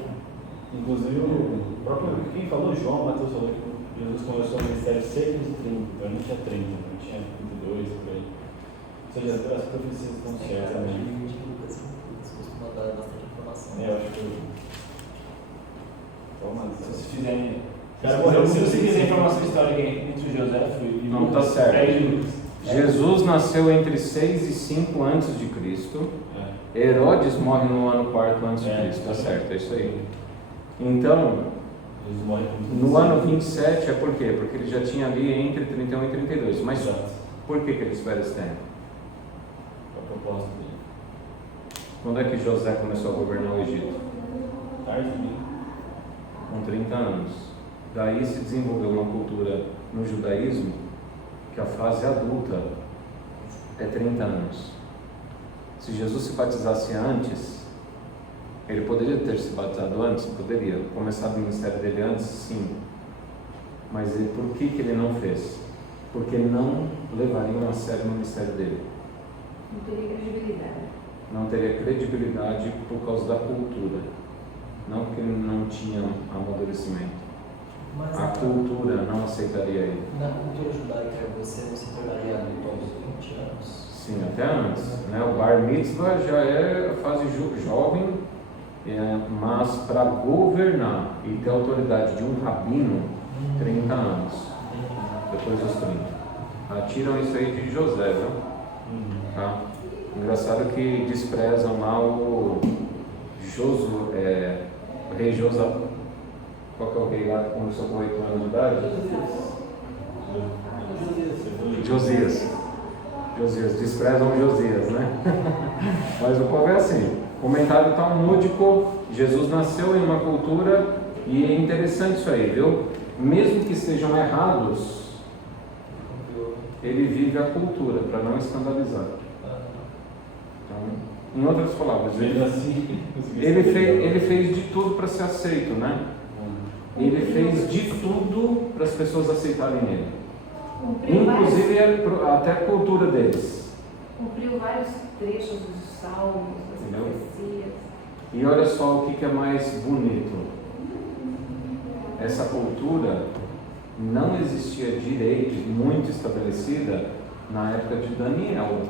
Inclusive, o próprio quem falou, João, Mateus falou que Jesus começou o ministério 6 anos 30, então ele não tinha 30, não tinha 32, por aí. Ou seja, as profecias estão certas também. Lucas costuma dar bastante informação. Eu acho que. Toma, Se vocês fizerem. Cara, Se você quiser informação histórica entre o José e Não, Lucas, tá certo. é de Lucas. Jesus nasceu entre 6 e 5 antes de Cristo. Herodes morre no ano 4 antes de Cristo, tá certo, é isso aí. Então, Jesus morre no ano 27 é por quê? Porque ele já tinha ali entre 31 e 32. Mas por que ele espera esse tempo? a proposta dele. Quando é que José começou a governar o Egito? Tarde, né? Com 30 anos. Daí se desenvolveu uma cultura no judaísmo que a fase adulta é 30 anos. Se Jesus se batizasse antes, ele poderia ter se batizado antes? Poderia. Começado o ministério dele antes? Sim. Mas por que ele não fez? Porque não levariam a sério o ministério dele. Não teria credibilidade. Não teria credibilidade por causa da cultura. Não porque ele não tinha amadurecimento. Mas A cultura não aceitaria ele. na cultura judaica você não se tornaria adulto aos 20 anos? Sim, até antes. Né? O bar mitzvah já é a fase jovem, mas para governar e ter a autoridade de um rabino, 30 anos. Depois dos 30. Tiram isso aí de José, viu? Tá? Engraçado que desprezam lá o rei José. Qual que é o rei lá que começou com 8 anos de idade? Josias. Desprezam Josias, né? Mas o povo é assim. Comentário talmúdico: Jesus nasceu em uma cultura, e é interessante isso aí, viu? Mesmo que estejam errados, ele vive a cultura para não escandalizar. Então, em outras palavras, ele fez de tudo para ser aceito, né? Ele fez de tudo para as pessoas aceitarem ele. Inclusive até a cultura deles. Cumpriu vários trechos dos salmos, das Entendeu? profecias. E olha só o que é mais bonito. Essa cultura não existia direito muito estabelecida na época de Daniel.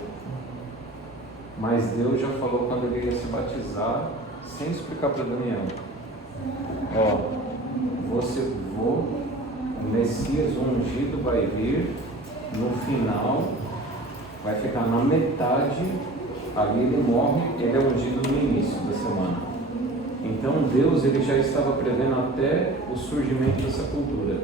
Mas Deus já falou quando ele ia se batizar, sem explicar para Daniel. O Messias ungido vai vir no final, vai ficar na metade, ali ele morre, ele é ungido no início da semana. Então Deus ele já estava prevendo até o surgimento dessa cultura.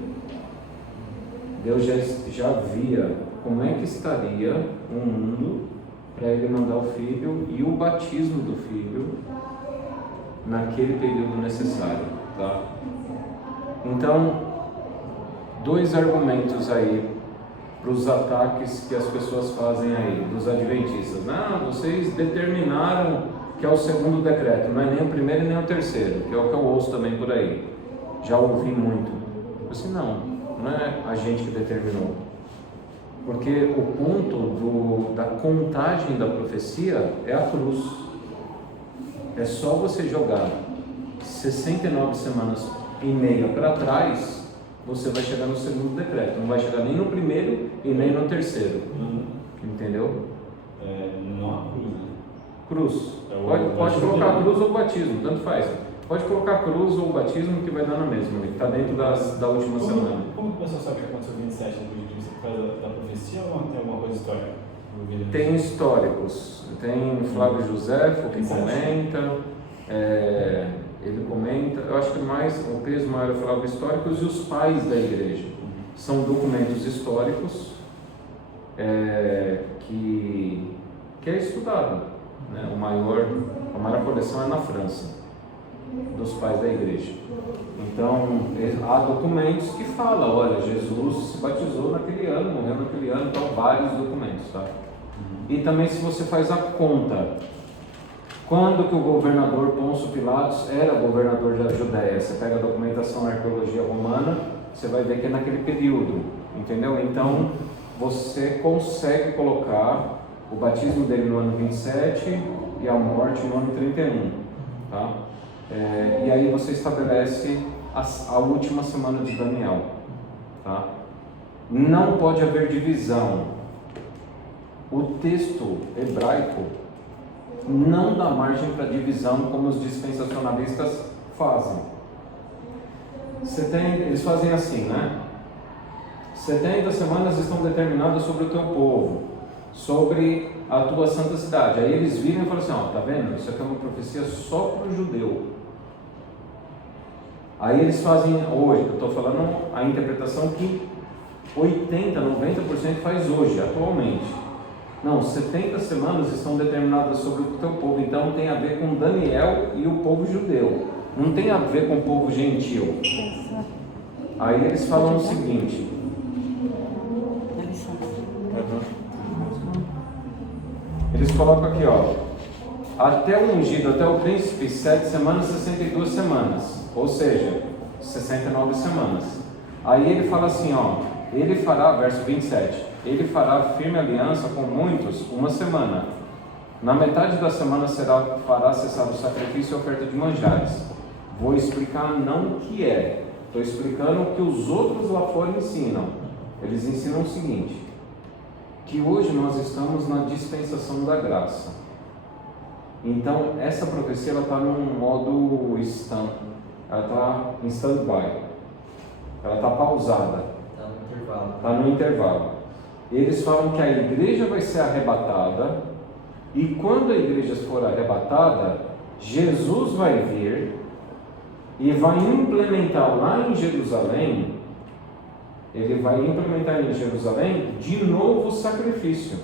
Deus já via como é que estaria o mundo para ele mandar o filho e o batismo do filho naquele período necessário, tá? Então, dois argumentos aí para os ataques que as pessoas fazem aí, dos adventistas. Não, vocês determinaram que é o segundo decreto, não é nem o primeiro e nem o terceiro, que é o que eu ouço também por aí. Já ouvi muito. Eu disse, não é a gente que determinou. Porque o ponto da contagem da profecia é a cruz. É só você jogar 69 semanas e meia para trás, você vai chegar no segundo decreto. Não vai chegar nem no primeiro e nem no terceiro. Entendeu? Não há cruz, né? Cruz. É Pode colocar cruz ou batismo, tanto faz. Pode colocar cruz ou batismo que vai dar na mesma. Está dentro da última semana. Como que o pessoal sabe o que aconteceu em 27 do Você faz da profecia ou tem alguma coisa histórica? Tem históricos. Tem Flávio Josefo que comenta. Ele comenta. Eu acho que o peso maior é Flávio históricos e os pais da igreja. São documentos históricos que é estudado. Né? A maior coleção é na França, dos pais da igreja. Então, há documentos que falam, olha, Jesus se batizou naquele ano, morreu naquele ano, então vários documentos, tá? E também se você faz a conta, quando que o governador Pôncio Pilatos era governador da Judéia, você pega a documentação na arqueologia romana, você vai ver que é naquele período, entendeu? Então, você consegue colocar o batismo dele no ano 27 e a morte no ano 31, tá? E aí você estabelece a última semana de Daniel, tá? Não pode haver divisão. O texto hebraico não dá margem para divisão como os dispensacionalistas fazem. Eles fazem assim, né? 70 semanas estão determinadas sobre o teu povo, sobre a tua santa cidade. Aí eles viram e falam assim, tá vendo? Isso aqui é uma profecia só para o judeu. Aí eles fazem hoje, eu estou falando a interpretação que 80, 90% faz hoje, atualmente. Não, 70 semanas estão determinadas sobre o teu povo, então tem a ver com Daniel e o povo judeu, não tem a ver com o povo gentil. Aí eles falam o seguinte, eles colocam aqui, até o ungido, até o príncipe, 7 semanas, 62 semanas, ou seja, 69 semanas. Aí ele fala assim, ele fará, verso 27, ele fará firme aliança com muitos uma semana. Na metade da semana fará cessar o sacrifício e a oferta de manjares. Vou explicar não o que é, estou explicando o que os outros lá fora ensinam. Eles ensinam o seguinte, que hoje nós estamos na dispensação da graça. Então, essa profecia está num modo ela está em stand-by, ela está pausada, está no intervalo. Eles falam que a igreja vai ser arrebatada, e quando a igreja for arrebatada, Jesus vai vir e vai implementar lá em Jerusalém, ele vai implementar em Jerusalém de novo o sacrifício,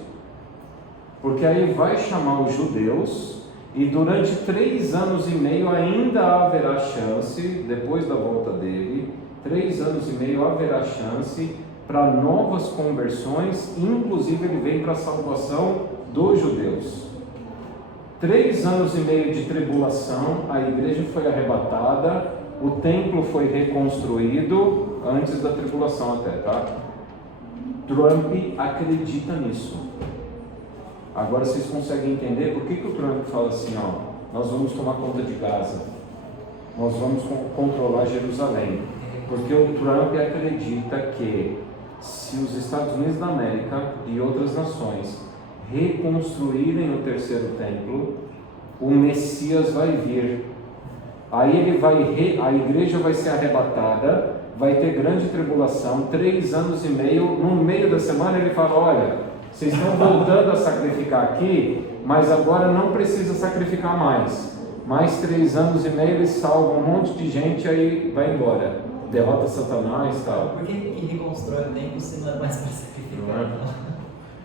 porque aí vai chamar os judeus, e durante 3 anos e meio ainda haverá chance, depois da volta dele, 3 anos e meio haverá chance para novas conversões, inclusive ele vem para a salvação dos judeus. 3 anos e meio de tribulação, a igreja foi arrebatada, o templo foi reconstruído antes da tribulação até, tá? Trump acredita nisso. Agora vocês conseguem entender por que o Trump fala assim, nós vamos tomar conta de Gaza, nós vamos controlar Jerusalém, porque o Trump acredita que se os Estados Unidos da América e outras nações reconstruírem o terceiro templo, o Messias vai vir. Aí a igreja vai ser arrebatada, vai ter grande tribulação, 3 anos e meio, no meio da semana ele fala, olha, vocês estão voltando a sacrificar aqui, mas agora não precisa sacrificar mais. Mais 3 anos e meio eles salvam um monte de gente, aí vai embora. derrota Satanás e tal. Por que reconstrói o templo se não é mais para sacrificar?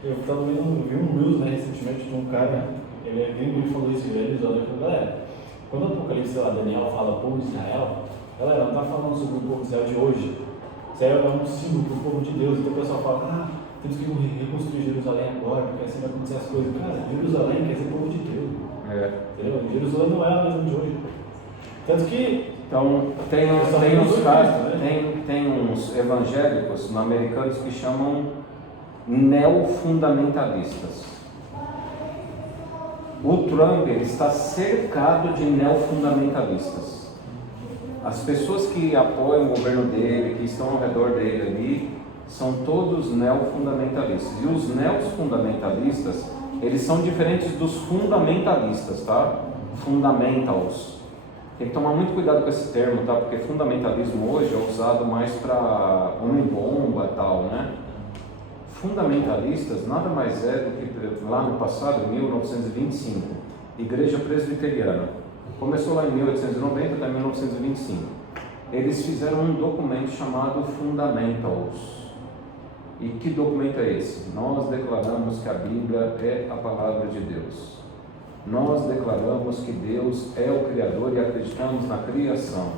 Eu tava vi um news, né, recentemente de um cara, ele é gringo e falou isso, ele falou, galera, quando o Apocalipse, sei lá, Daniel fala povo de Israel, galera, não tá falando sobre o povo de Israel de hoje. Israel é um símbolo pro povo de Deus, então o pessoal fala, temos que reconstruir Jerusalém agora, porque assim vai acontecer as coisas. Cara, Jerusalém quer ser povo de Deus. Entendeu? Jerusalém não é a mesma de hoje. Tanto que... Então, tem uns casos, tem uns evangélicos americanos que chamam neofundamentalistas. O Trump ele está cercado de neofundamentalistas. As pessoas que apoiam o governo dele, que estão ao redor dele ali, são todos neofundamentalistas. E os neofundamentalistas, eles são diferentes dos fundamentalistas, tá? Fundamentals. Tem que tomar muito cuidado com esse termo, tá? Porque fundamentalismo hoje é usado mais para homem-bomba e tal, né? Fundamentalistas nada mais é do que lá no passado, em 1925, Igreja Presbiteriana. Começou lá em 1890 até 1925. Eles fizeram um documento chamado Fundamentals. E que documento é esse? Nós declaramos que a Bíblia é a palavra de Deus. Nós declaramos que Deus é o Criador e acreditamos na criação.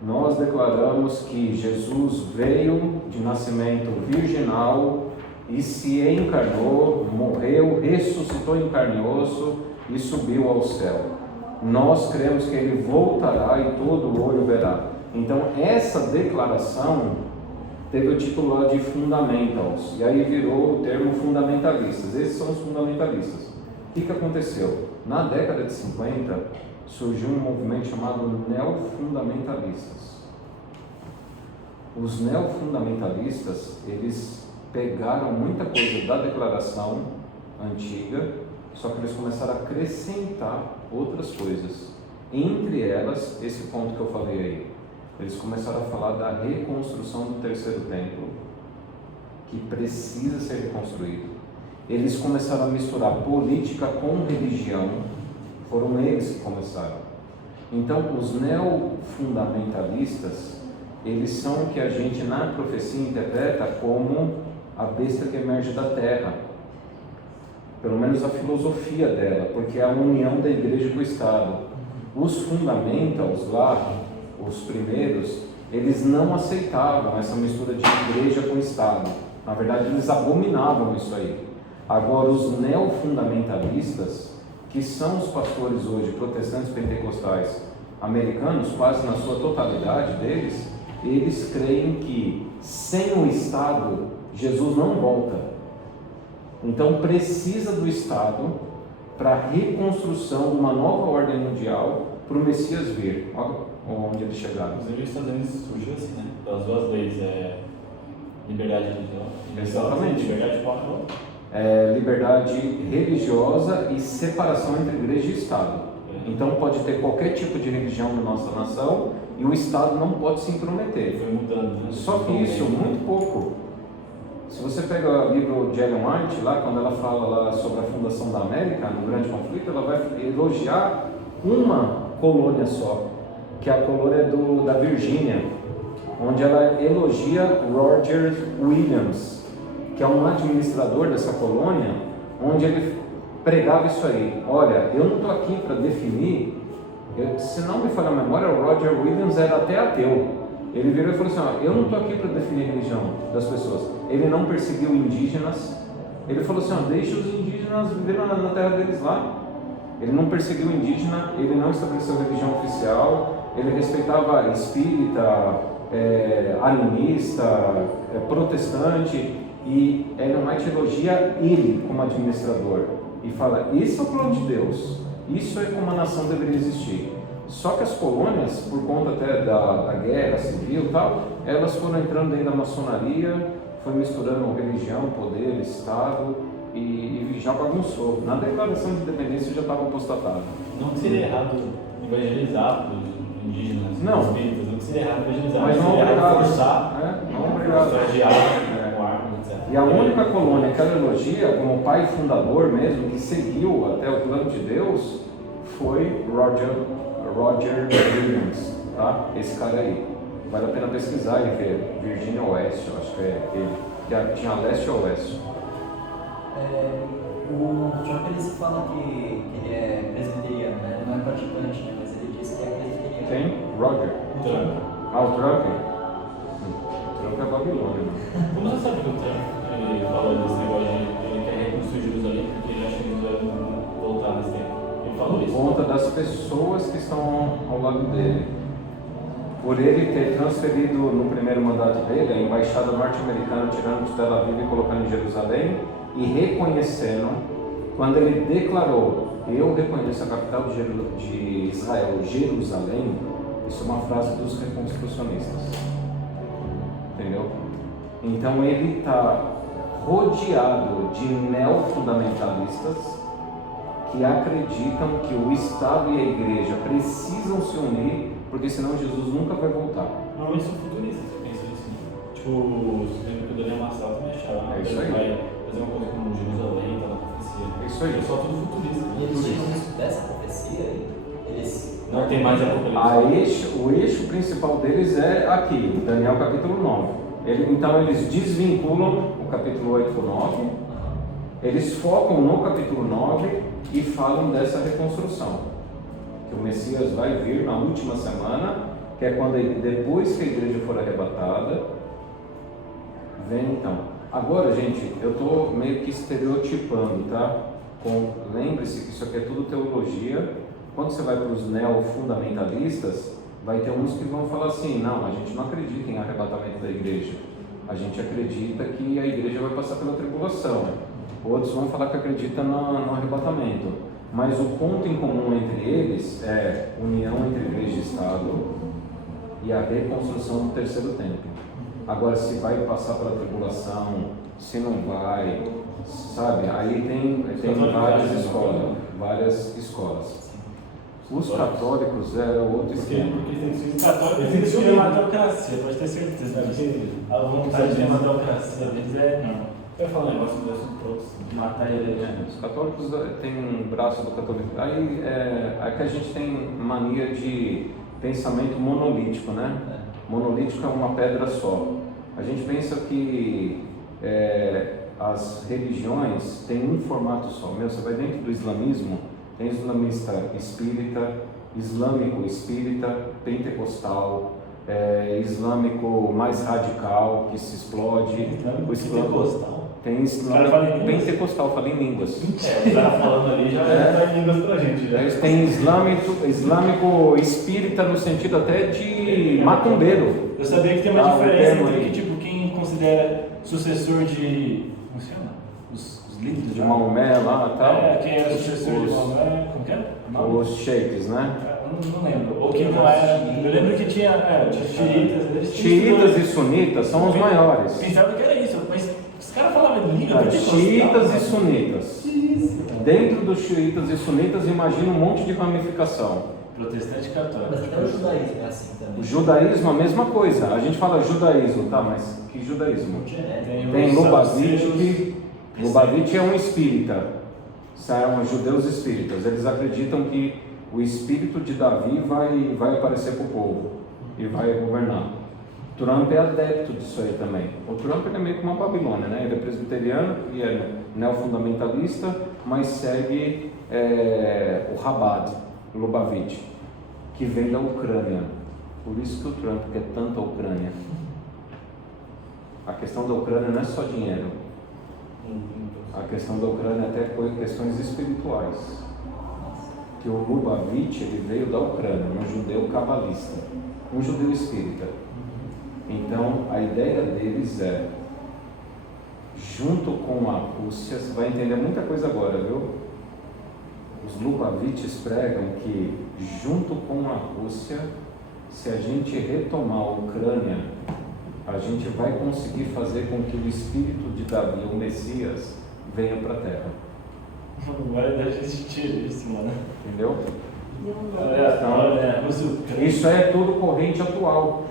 Nós declaramos que Jesus veio de nascimento virginal e se encarnou, morreu, ressuscitou em carne e osso e subiu ao céu. Nós cremos que Ele voltará e todo olho verá. Então essa declaração teve o título lá de Fundamentals, e aí virou o termo fundamentalistas. Esses são os fundamentalistas. O que aconteceu? Na década de 50, surgiu um movimento chamado neofundamentalistas. Os neofundamentalistas, eles pegaram muita coisa da declaração antiga, só que eles começaram a acrescentar outras coisas. Entre elas, esse ponto que eu falei aí. Eles começaram a falar da reconstrução do terceiro templo, que precisa ser reconstruído. Eles começaram a misturar política com religião. Foram eles que começaram. Então, os neofundamentalistas, eles são o que a gente na profecia interpreta como a besta que emerge da terra. Pelo menos a filosofia dela, porque é a união da igreja com o Estado. Os fundamentals lá, os primeiros, eles não aceitavam essa mistura de igreja com Estado. Na verdade, eles abominavam isso aí. Agora, os neofundamentalistas, que são os pastores hoje, protestantes pentecostais americanos, quase na sua totalidade deles, eles creem que sem o Estado, Jesus não volta. Então precisa do Estado para a reconstrução de uma nova ordem mundial para o Messias vir. Olha onde eles chegaram. Inclusive, os Estados Unidos surgiu assim, né? Pelas duas leis, liberdade religiosa. Exatamente. Liberdade Liberdade religiosa e separação entre igreja e Estado. Então pode ter qualquer tipo de religião na nossa nação e o Estado não pode se intrometer. Foi mudando, né? Só que isso, muito pouco. Se você pega o livro de Ellen White, lá, quando ela fala lá sobre a fundação da América, no Grande Conflito, ela vai elogiar uma colônia só, que é a colônia da Virgínia, onde ela elogia Roger Williams, que é um administrador dessa colônia, onde ele pregava isso aí. Olha, eu não estou aqui para definir, se não me falha a memória, o Roger Williams era até ateu. Ele virou e falou assim, eu não estou aqui para definir a religião das pessoas. Ele não perseguiu indígenas. Ele falou assim, deixa os indígenas viver na terra deles lá. Ele não perseguiu indígena, ele não estabeleceu religião oficial, ele respeitava espírita, animista, protestante, e Ellen White elogia ele como administrador e fala, isso é o plano de Deus, isso é como a nação deveria existir. Só que as colônias, por conta até da guerra civil e tal, elas foram entrando dentro da maçonaria, foi misturando religião, poder, Estado e já bagunçou. Na declaração de independência já estava apostatado. Não que seria errado evangelizar os indígenas, não. Os espíritas, não que seria errado evangelizar, mas não seria errado obrigado. forçar, Não obrigado. com armas, etc. E a única colônia que ela elogia como pai fundador mesmo, que seguiu até o plano de Deus, foi Roger Williams, tá? Esse cara aí. Vale a pena pesquisar e ver. Virgínia Oeste, eu acho que é ele. Que tinha leste e oeste. O Trump ele se fala que ele é presbiteriano, né? Não é praticante, né? Mas ele diz que é presbiteriano. Quem? Roger. Trump. Ah, o Trump? O Trump é Babilônia, né? Como você sabe que o Trump ele falou desse negócio de ele quer reconstruir Jerusalém porque ele acha que Jerusalém vai voltar nesse tempo? Ele falou Por isso? conta das pessoas que estão ao lado dele. Por ele ter transferido no primeiro mandato dele a embaixada norte-americana, tirando de Tel Aviv e colocando em Jerusalém, e reconhecendo, quando ele declarou: eu reconheço a capital de Israel, Jerusalém. Isso é uma frase dos reconstrucionistas, entendeu? Então ele está rodeado de neofundamentalistas que acreditam que o Estado e a Igreja precisam se unir, porque senão Jesus nunca vai voltar. Normalmente são futuristas que pensam assim. Tipo, você lembra que o Daniel Massal também achava É que isso ele aí. vai fazer uma coisa como Jerusalém, tá na profecia. É isso aí. É só tudo futurista. E eles tiram isso dessa profecia, eles... Não tem mais apocalipse. O eixo principal deles é aqui, Daniel capítulo 9. Então eles desvinculam o capítulo 8 e 9, eles focam no capítulo 9 e falam dessa reconstrução. Que o Messias vai vir na última semana, que é quando depois que a igreja for arrebatada, vem então. Agora, gente, eu estou meio que estereotipando, tá? Lembre-se que isso aqui é tudo teologia. Quando você vai para os neofundamentalistas, vai ter uns que vão falar assim: não, a gente não acredita em arrebatamento da igreja, a gente acredita que a igreja vai passar pela tribulação. Outros vão falar que acredita no arrebatamento. Mas o ponto em comum entre eles é união entre igreja e Estado e a reconstrução do terceiro templo. Agora, se vai passar pela tribulação, se não vai, sabe? Aí tem várias escolas. Os católicos é outro esquema. Os católicos eles têm democracia, pode ter certeza disso. A vontade de democracia deles é enorme. Eu ia falar um negócio desse todos. Matar ele. Os católicos têm um braço do catolicismo. Aí é que a gente tem mania de pensamento monolítico, né? Monolítico é uma pedra só. A gente pensa que as religiões têm um formato só. Você vai dentro do islamismo, tem islamista espírita, islâmico espírita, pentecostal, islâmico mais radical, que se explode. O Pentecostal. Tem islâmico pentecostal, fala em línguas. O cara falando ali já está em línguas pra gente. Já. Eles têm islâmico espírita no sentido até de macumbeiro. Eu sabia que tem uma diferença entre que, tipo, quem considera sucessor de... Como se chama? Os líderes De Maomé lá e tal. quem era sucessor de Maomé, como que é? Os sheiks, né? Não lembro. Ou quem não era. Eu lembro que tinha xiitas. Xiitas e sunitas são os maiores. Pensava que era isso, mas os caras falavam língua. Xiitas e sunitas. Dentro dos xiitas e sunitas, imagina um monte de ramificação. Protestante católico. Mas até o judaísmo é assim também. O judaísmo, a mesma coisa. A gente fala judaísmo, tá? Mas que judaísmo? Tem Lubavitch. Lubavitch é um espírita. São judeus espíritas. Eles acreditam que o espírito de Davi vai aparecer para o povo e vai governar. Trump é adepto disso aí também. O Trump é meio que uma Babilônia, né? Ele é presbiteriano e é neofundamentalista, mas segue o Chabad, Lubavitch, que vem da Ucrânia. Por isso que o Trump quer tanto a Ucrânia. A questão da Ucrânia não é só dinheiro. A questão da Ucrânia é até questões espirituais. Que o Lubavitch ele veio da Ucrânia, um judeu cabalista, um judeu espírita. Então a ideia deles é, junto com a Rússia, você vai entender muita coisa agora, viu? Os Lubavitches pregam que junto com a Rússia, se a gente retomar a Ucrânia, a gente vai conseguir fazer com que o espírito de Davi, o Messias, venha para a Terra. Vai dar gente isso, mano. Entendeu? Isso é tudo corrente atual.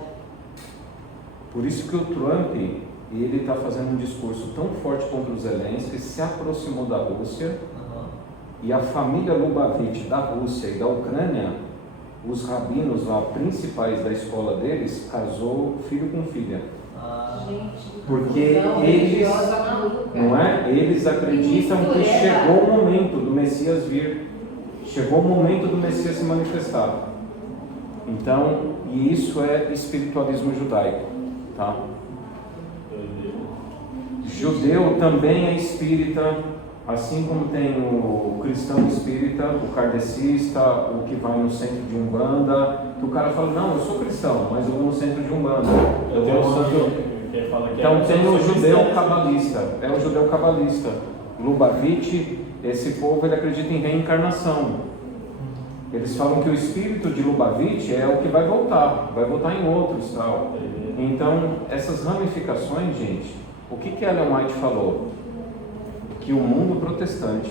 Por isso que o Trump ele está fazendo um discurso tão forte contra os Zelensky, se aproximou da Rússia, e a família Lubavitch da Rússia e da Ucrânia, os rabinos lá, principais da escola deles, casou filho com filha. Gente, Porque confusão eles, religiosa maluca. não é? Eles acreditam que chegou o momento do Messias vir. Chegou o momento do Messias se manifestar. Então, e isso é espiritualismo judaico, tá? Judeu também é espírita, assim como tem o cristão espírita, o kardecista, o que vai no centro de Umbanda, que o cara fala, não, eu sou cristão, mas eu vou no centro de Umbanda. Eu tenho um amigo que fala que Então tem o judeu cristão. cabalista, é o judeu cabalista. Lubavitch, esse povo ele acredita em reencarnação. Eles falam que o espírito de Lubavitch é o que vai voltar em outros tal. Então essas ramificações, gente, o que Ellen White falou? Que o mundo protestante,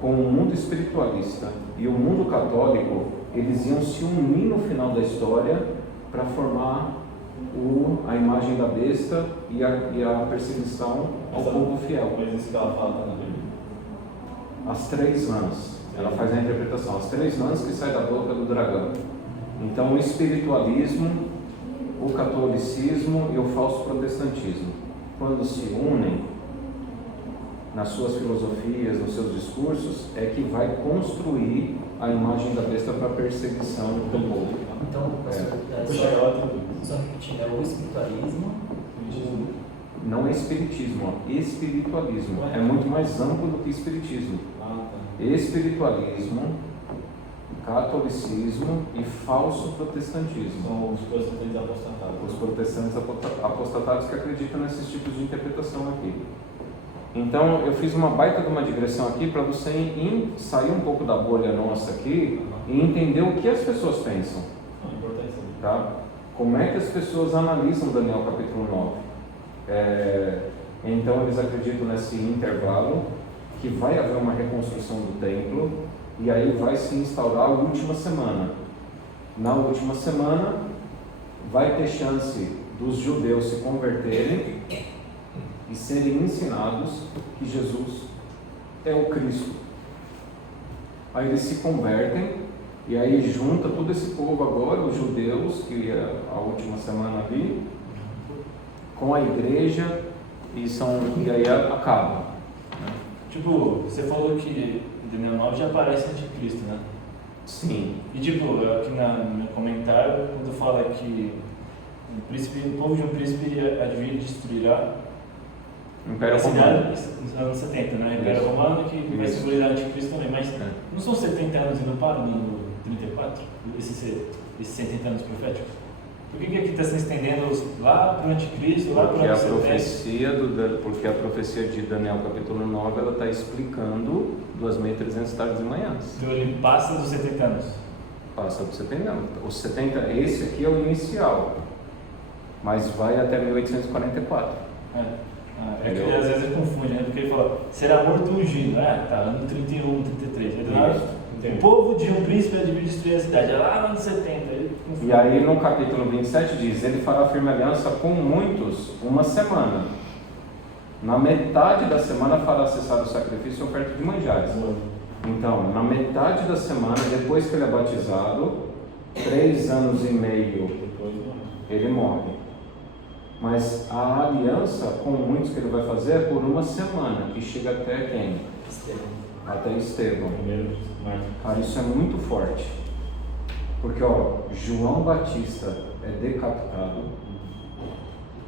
com o mundo espiritualista e o mundo católico, eles iam se unir no final da história para formar a imagem da besta e a perseguição ao povo fiel. Mas isso que ela fala tá na Bíblia. As 3 lãs, ela faz a interpretação, as 3 lãs que saem da boca do dragão. Então o espiritualismo, o catolicismo e o falso protestantismo, quando se unem nas suas filosofias, nos seus discursos, é que vai construir a imagem da besta para a perseguição do povo. Então, Vou chegar lá tudo. só repetindo, é o espiritualismo, Não é espiritismo, ó, espiritualismo. É muito mais amplo do que espiritismo. Ah, tá. Espiritualismo, catolicismo e falso protestantismo. São os protestantes apostatados. Os protestantes apostatados que acreditam nesses tipos de interpretação aqui. Então, eu fiz uma baita de uma digressão aqui para você sair um pouco da bolha nossa aqui e entender o que as pessoas pensam, Não, importante saber. tá? Como é que as pessoas analisam Daniel capítulo 9. Então, eles acreditam nesse intervalo, que vai haver uma reconstrução do templo, e aí vai se instaurar a última semana. Na última semana, vai ter chance dos judeus se converterem e serem ensinados que Jesus é o Cristo. Aí eles se convertem, e aí junta todo esse povo agora, os judeus, que é a última semana ali, com a igreja, e aí acaba. Tipo, você falou que em Daniel 9 já aparece anticristo, né? Sim. E tipo, aqui no meu comentário, quando fala que o povo de um príncipe adivinha destruirá Império a Romano. cidade nos anos 70, né? Império Isso. Romano, que vai Isso. simbolizar anticristo também, mas É. não são 70 anos e não para no 34? Esses 70 anos proféticos? Por que aqui está se estendendo lá para o anticristo, lá para o Porque a ano 70? porque a profecia de Daniel capítulo 9, ela está explicando 2.300 tardes e manhãs. Então ele passa dos 70 anos. Passa dos 70 anos. Os 70, esse aqui é o inicial, mas vai até 1844. É que às vezes ele confunde, né? Porque ele fala, será morto ungido, né? Tá, ano 31, 33. Aí do nada, o povo de um príncipe devia destruir a cidade. É lá no ano 70. Ele confunde. E aí no capítulo 27 diz, ele fará firme aliança com muitos uma semana. Na metade da semana fará cessar o sacrifício e oferta de manjares. Então, na metade da semana, depois que ele é batizado, 3 anos e meio, ele morre. Mas a aliança com muitos que ele vai fazer é por uma semana, que chega até quem? Até Estevão. Primeiro, Marcos. Cara, isso é muito forte. Porque, ó, João Batista é decapitado,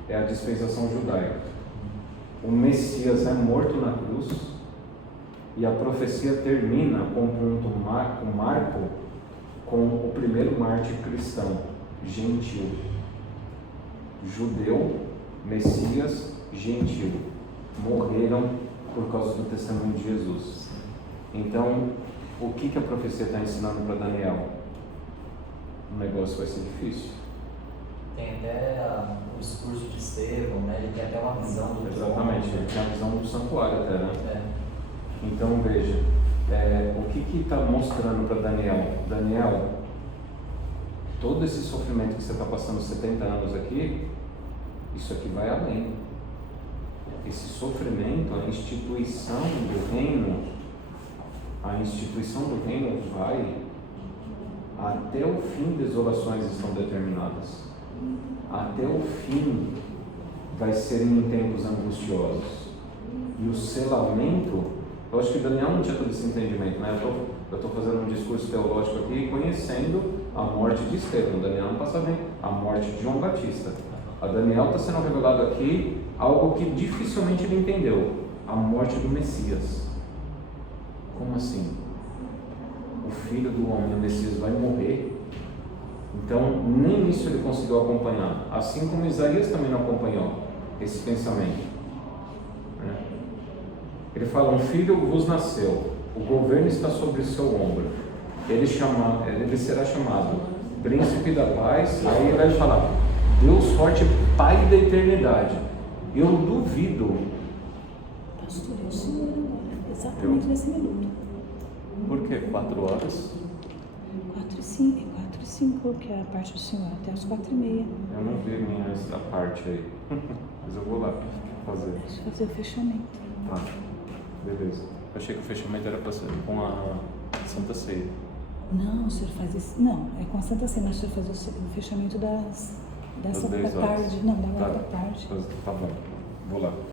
é a dispensação judaica. O Messias é morto na cruz, e a profecia termina com um marco com o primeiro mártir cristão, gentil. Judeu, Messias, gentil, morreram por causa do testemunho de Jesus. Então, o que a profecia está ensinando para Daniel? O negócio vai ser difícil. tem até o discurso de Estevão, né? Ele tem até uma visão do Exatamente, ele tem a visão do santuário até, né? É. Então, veja, o que está mostrando para Daniel? Daniel, todo esse sofrimento que você está passando 70 anos aqui, isso aqui vai além. Esse sofrimento, a instituição do reino vai Até o fim, desolações estão determinadas. Até o fim vai ser em tempos angustiosos. E o selamento, eu acho que Daniel não tinha todo esse entendimento, né? Eu estou fazendo um discurso teológico aqui, conhecendo a morte de Estevão. Daniel não está sabendo a morte de João Batista. A Daniel está sendo revelado aqui algo que dificilmente ele entendeu: a morte do Messias. Como assim? O filho do homem, o Messias, vai morrer? Então, nem isso ele conseguiu acompanhar. Assim como Isaías também não acompanhou esse pensamento. Ele fala: um filho vos nasceu, o governo está sobre o seu ombro. Ele será chamado Príncipe da Paz. Aí ele vai falar: Deus forte, Pai da eternidade. Eu duvido. Pastor, é o Senhor agora, exatamente nesse minuto. Por quê? 4 horas? 4 e 5, que é a parte do Senhor, até as 4h30. Eu não vi a parte aí. Mas eu vou lá fazer. Deixa eu fazer o fechamento. Tá, beleza. Eu achei que o fechamento era para ser com a Santa Ceia. Não, o senhor faz isso. Não, é com a Santa Ceia, mas o senhor faz o fechamento dessa Das da 10 horas. tarde. Não, da hora Tá. da tarde. Tá bom, vou lá.